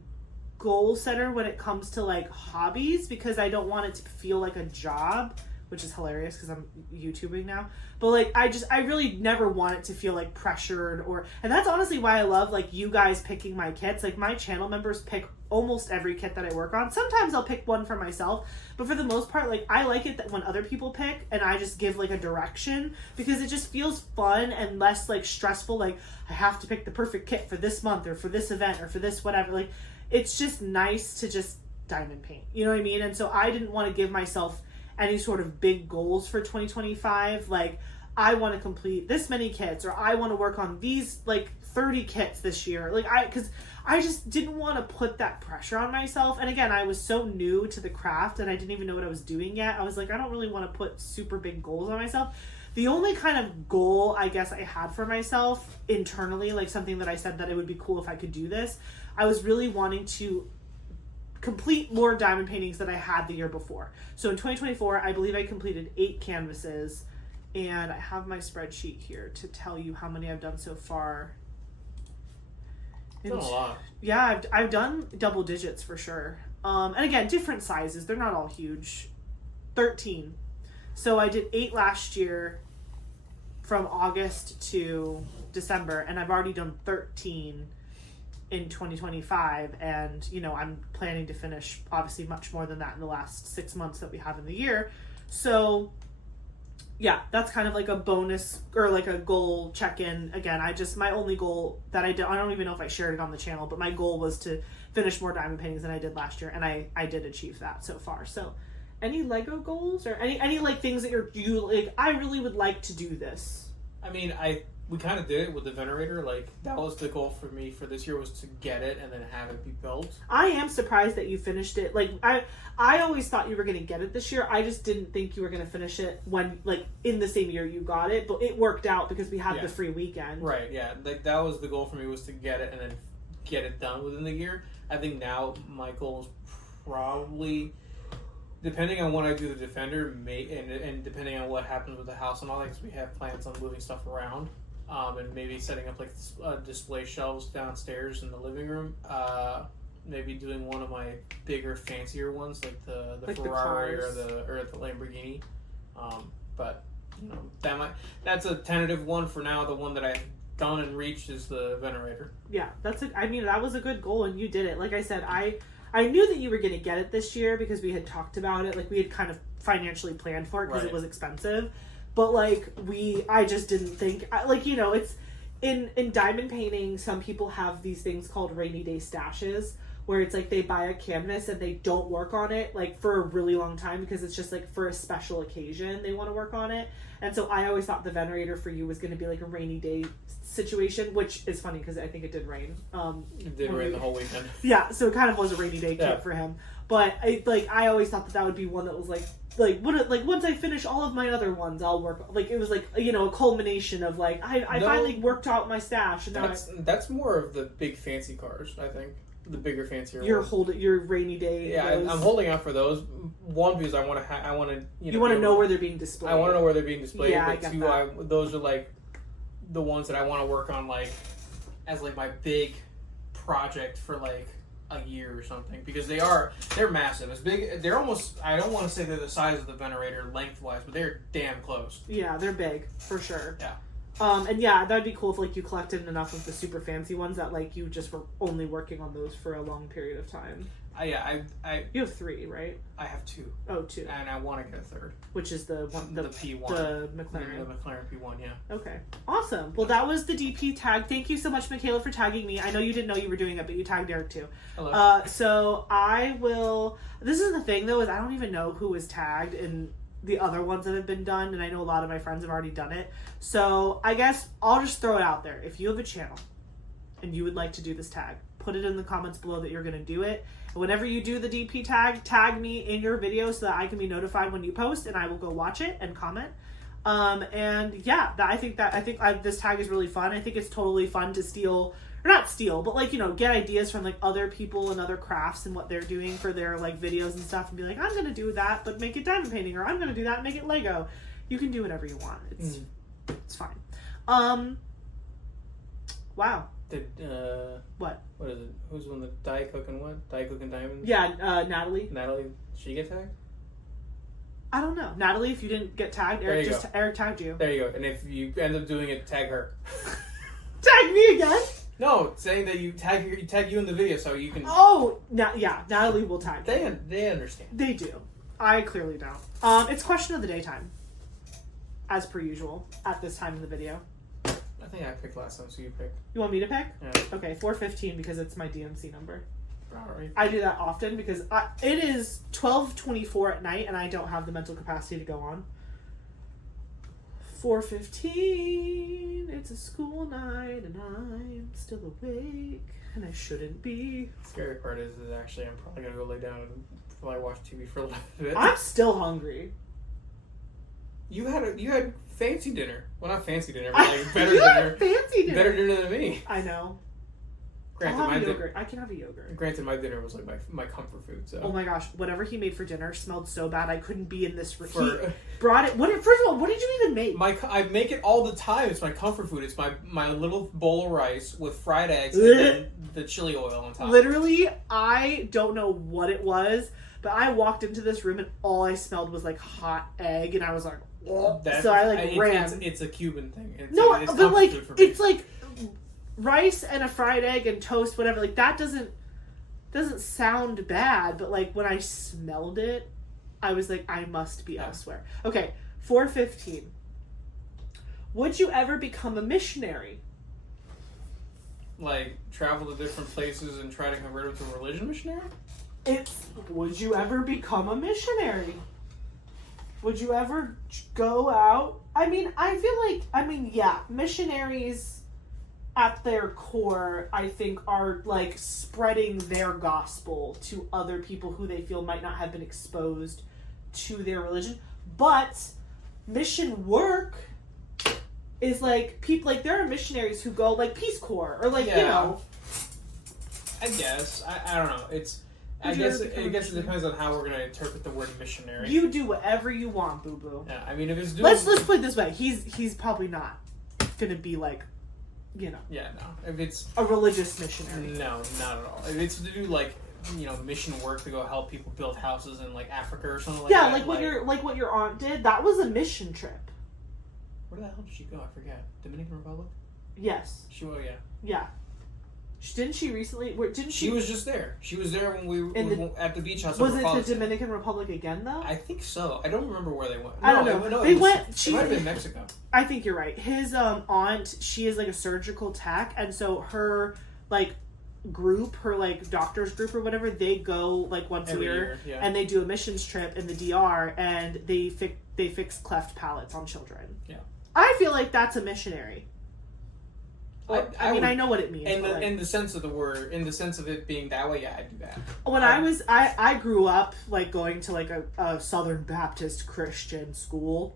goal setter when it comes to like hobbies because I don't want it to feel like a job, which is hilarious because I'm YouTubing now. But like I really never want it to feel like pressured and that's honestly why I love like you guys picking my kits. Like my channel members pick almost every kit that I work on. Sometimes I'll pick one for myself, but for the most part, like I like it that when other people pick and I just give like a direction because it just feels fun and less like stressful. Like I have to pick the perfect kit for this month or for this event or for this whatever. Like it's just nice to just diamond paint. You know what I mean? And so I didn't want to give myself any sort of big goals for 2025. Like I want to complete this many kits or I want to work on these like 30 kits this year. Like because I just didn't want to put that pressure on myself. And again, I was so new to the craft and I didn't even know what I was doing yet. I was like, I don't really want to put super big goals on myself. The only kind of goal I guess I had for myself internally, like something that I said that it would be cool if I could do this, I was really wanting to complete more diamond paintings than I had the year before. So in 2024, I believe I completed 8 canvases, and I have my spreadsheet here to tell you how many I've done so far. Done a lot. Yeah, I've done double digits for sure. And again, different sizes. They're not all huge. 13. So I did 8 last year from August to December, and I've already done 13 in 2025, and I'm planning to finish obviously much more than that in the last 6 months that we have in the year. So yeah, that's kind of like a bonus or like a goal check-in. Again, my only goal that I don't even know if I shared it on the channel, but my goal was to finish more diamond paintings than I did last year, and I did achieve that so far. So any Lego goals or any like things that you like, I really would like to do this? I mean, we kind of did it with the Venator. Like, that was the goal for me for this year, was to get it and then have it be built. I am surprised that you finished it. Like, I always thought you were going to get it this year. I just didn't think you were going to finish it when, like, in the same year you got it. But it worked out because we had the free weekend. Right, yeah. Like, that was the goal for me, was to get it and then get it done within the year. I think now my goal is probably, depending on when I do the Defender, and depending on what happens with the house and all that, because we have plans on moving stuff around. And maybe setting up like display shelves downstairs in the living room. Maybe doing one of my bigger, fancier ones, like the like Ferrari or the Lamborghini. But that's a tentative one for now. The one that I've done and reached is the Venator. Yeah, that was a good goal, and you did it. Like I said, I knew that you were going to get it this year because we had talked about it. Like we had kind of financially planned for it because it was expensive. But, like, I just didn't think, like, it's, in diamond painting, some people have these things called rainy day stashes, where it's like they buy a canvas and they don't work on it like for a really long time because it's just like for a special occasion they want to work on it. And so I always thought the Venator for you was going to be like a rainy day situation, which is funny because I think it did rain. It did rain the whole weekend. Yeah, so it kind of was a rainy day kit for him. But I always thought that would be one that was like once I finish all of my other ones, I'll work. Like it was like, you know, a culmination of like I finally worked out my stash. And that's more of the big fancy cars, I think. The bigger, fancier ones. Your rainy day. Yeah, I'm holding out for those. One, because I want to, you want to know where they're being displayed. I want to know where they're being displayed. Yeah, but two, those are like the ones that I want to work on, like as like my big project for like a year or something, because they're massive. It's big. They're almost. I don't want to say they're the size of the Venator lengthwise, but they're damn close. Yeah, they're big for sure. Yeah. And yeah, that'd be cool if like you collected enough of the super fancy ones that like you just were only working on those for a long period of time. You have 3, right? I have 2. Oh, 2. And I want to get a third. Which is the P1. The McLaren. The McLaren P1, yeah. Okay. Awesome. Well, that was the DP tag. Thank you so much, Michaela, for tagging me. I know you didn't know you were doing it, but you tagged Eric too. Hello. So I will... This is the thing, though, is I don't even know who was tagged in the other ones that have been done, and I know a lot of my friends have already done it. So I guess I'll just throw it out there. If you have a channel and you would like to do this tag, put it in the comments below that you're going to do it. And whenever you do the DP tag, tag me in your video so that I can be notified when you post, and I will go watch it and comment. And yeah, I think this tag is really fun. I think it's totally fun to steal, or not steal, but like, you know, get ideas from like other people and other crafts and what they're doing for their like videos and stuff, and be like, I'm gonna do that but make it diamond painting, or I'm gonna do that and make it Lego. You can do whatever you want. It's fine. Wow. What is it? Who's one? The Diet Cook and what? Diet Cook and Diamonds? Yeah, Natalie. Did she get tagged? I don't know. Natalie, if you didn't get tagged, Eric tagged you. There you go. And if you end up doing it, tag her. Tag me again? No, saying that you tag you in the video so you can... Oh, yeah, Natalie will tag you. They understand. They do. I clearly don't. It's question of the day time. As per usual, at this time in the video. I think I picked last time, so you picked. You want me to pick? Yeah. Okay, 415 because it's my DMC number. Alright. I do that often because it is 12:24 at night and I don't have the mental capacity to go on. 4:15. It's a school night and I'm still awake and I shouldn't be. The scary part is actually I'm probably gonna go lay down and probably watch TV for a little bit. I'm still hungry. You had fancy dinner. Well, not fancy dinner, but like better dinner. Had fancy dinner. Better dinner than me. I know. Granted, I'll have yogurt. I can have a yogurt. Granted, my dinner was like my comfort food. So. Oh my gosh, whatever he made for dinner smelled so bad I couldn't be in this room. He brought it. First of all, what did you even make? I make it all the time. It's my comfort food. It's my little bowl of rice with fried eggs and then the chili oil on top. Literally, I don't know what it was, but I walked into this room and all I smelled was like hot egg, and I was like, oh. So I like ran. It's a Cuban thing. It's but like it's like rice and a fried egg and toast, whatever. Like that doesn't sound bad, but like when I smelled it, I was like, I must be elsewhere. Okay, 4:15. Would you ever become a missionary? Like travel to different places and try to convert them to a religion missionary? Would you ever become a missionary? Would you ever go out? I mean, yeah, missionaries at their core, I think, are like spreading their gospel to other people who they feel might not have been exposed to their religion. But mission work is like people, like there are missionaries who go like Peace Corps or like, you know. I guess. I don't know. I guess it depends on how we're going to interpret the word missionary. You do whatever you want, boo boo. Yeah, I mean, if it's doing... Let's put it this way. He's probably not going to be like, you know. Yeah, no. If it's... a religious missionary. No, not at all. If it's to do like, you know, mission work to go help people build houses in like Africa or something like that. Yeah, like what your aunt did. That was a mission trip. Where the hell did she go? I forget. Dominican Republic? Yes. Yeah. Didn't she recently? She was just there. She was there when we were at the beach house. Was it the Dominican Republic again, though? I think so. I don't remember where they went. I don't know. It might have been Mexico. I think you're right. His aunt, she is like a surgical tech, and so her like group, her like doctor's group or whatever, they go like once Every a year, yeah. and they do a missions trip in the DR, and they fix cleft palates on children. Yeah. I feel like that's a missionary. I mean, I know what it means. In the sense of the word, in the sense of it being that way, yeah, I do that. When I grew up like going to like a Southern Baptist Christian school,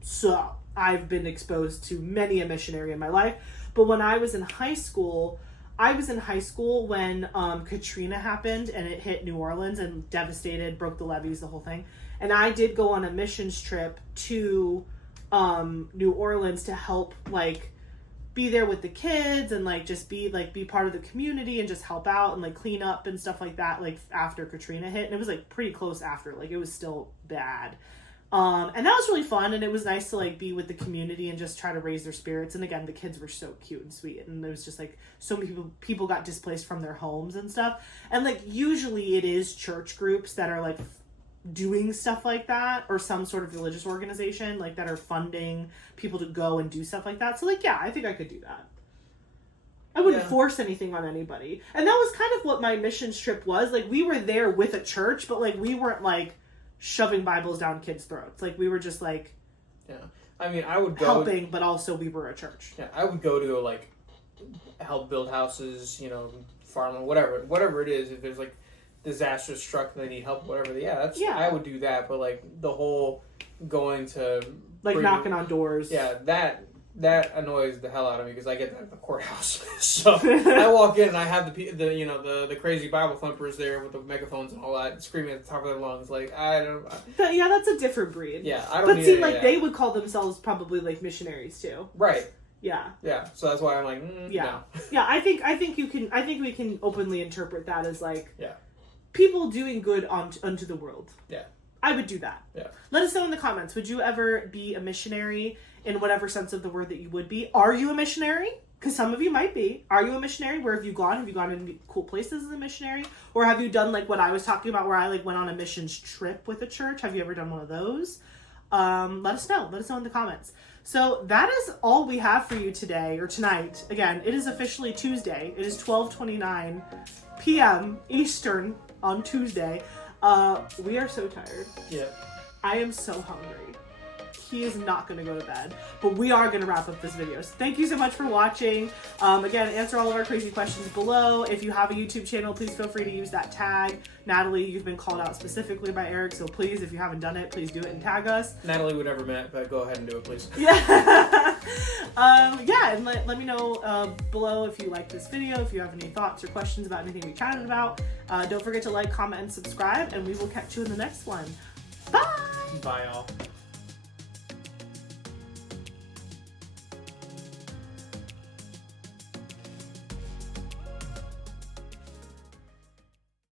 so I've been exposed to many a missionary in my life. But when I was in high school when Katrina happened and it hit New Orleans and devastated, broke the levees, the whole thing. And I did go on a missions trip to New Orleans to help like be there with the kids and like just be part of the community and just help out and like clean up and stuff like that, like after Katrina hit. And it was like pretty close after, like it was still bad. And that was really fun, and it was nice to like be with the community and just try to raise their spirits. And again, the kids were so cute and sweet, and it was just like so many people got displaced from their homes and stuff. And like usually it is church groups that are like doing stuff like that, or some sort of religious organization like that are funding people to go and do stuff like that. So like, yeah, I think I could do that. I wouldn't force anything on anybody. And that was kind of what my missions trip was. Like we were there with a church, but like we weren't like shoving Bibles down kids' throats. Like we were just like, yeah. I mean, I would go helping, but also we were a church. Yeah, I would go to like help build houses, you know, farming, whatever it is. If there's like disaster struck and they need help, whatever. Yeah, I would do that. But like the whole going to like knocking on doors. Yeah, that annoys the hell out of me because I get that at the courthouse. So I walk in and I have the crazy Bible thumpers there with the megaphones and all that screaming at the top of their lungs. Like that's a different breed. Yeah, I don't. But need see, it, like yeah. they would call themselves probably like missionaries too. Right. Yeah. Yeah. So that's why I'm like, yeah, no. Yeah. I think we can openly interpret that as like, yeah, people doing good unto the world. Yeah. I would do that. Yeah. Let us know in the comments. Would you ever be a missionary in whatever sense of the word that you would be? Are you a missionary? Because some of you might be. Are you a missionary? Where have you gone? Have you gone to cool places as a missionary? Or have you done like what I was talking about where I like went on a missions trip with a church? Have you ever done one of those? Let us know. Let us know in the comments. So that is all we have for you today or tonight. Again, it is officially Tuesday. It is 12:29 p.m. Eastern on Tuesday. We are so tired. Yeah. I am so hungry. He is not going to go to bed, but we are going to wrap up this video. So thank you so much for watching. Again, answer all of our crazy questions below. If you have a YouTube channel, please feel free to use that tag. Natalie, you've been called out specifically by Eric, so please, if you haven't done it, please do it and tag us. Natalie would never met, but go ahead and do it, please. Yeah. Yeah, and let me know below if you like this video, if you have any thoughts or questions about anything we chatted about. Don't forget to like, comment, and subscribe, and we will catch you in the next one. Bye! Bye, y'all.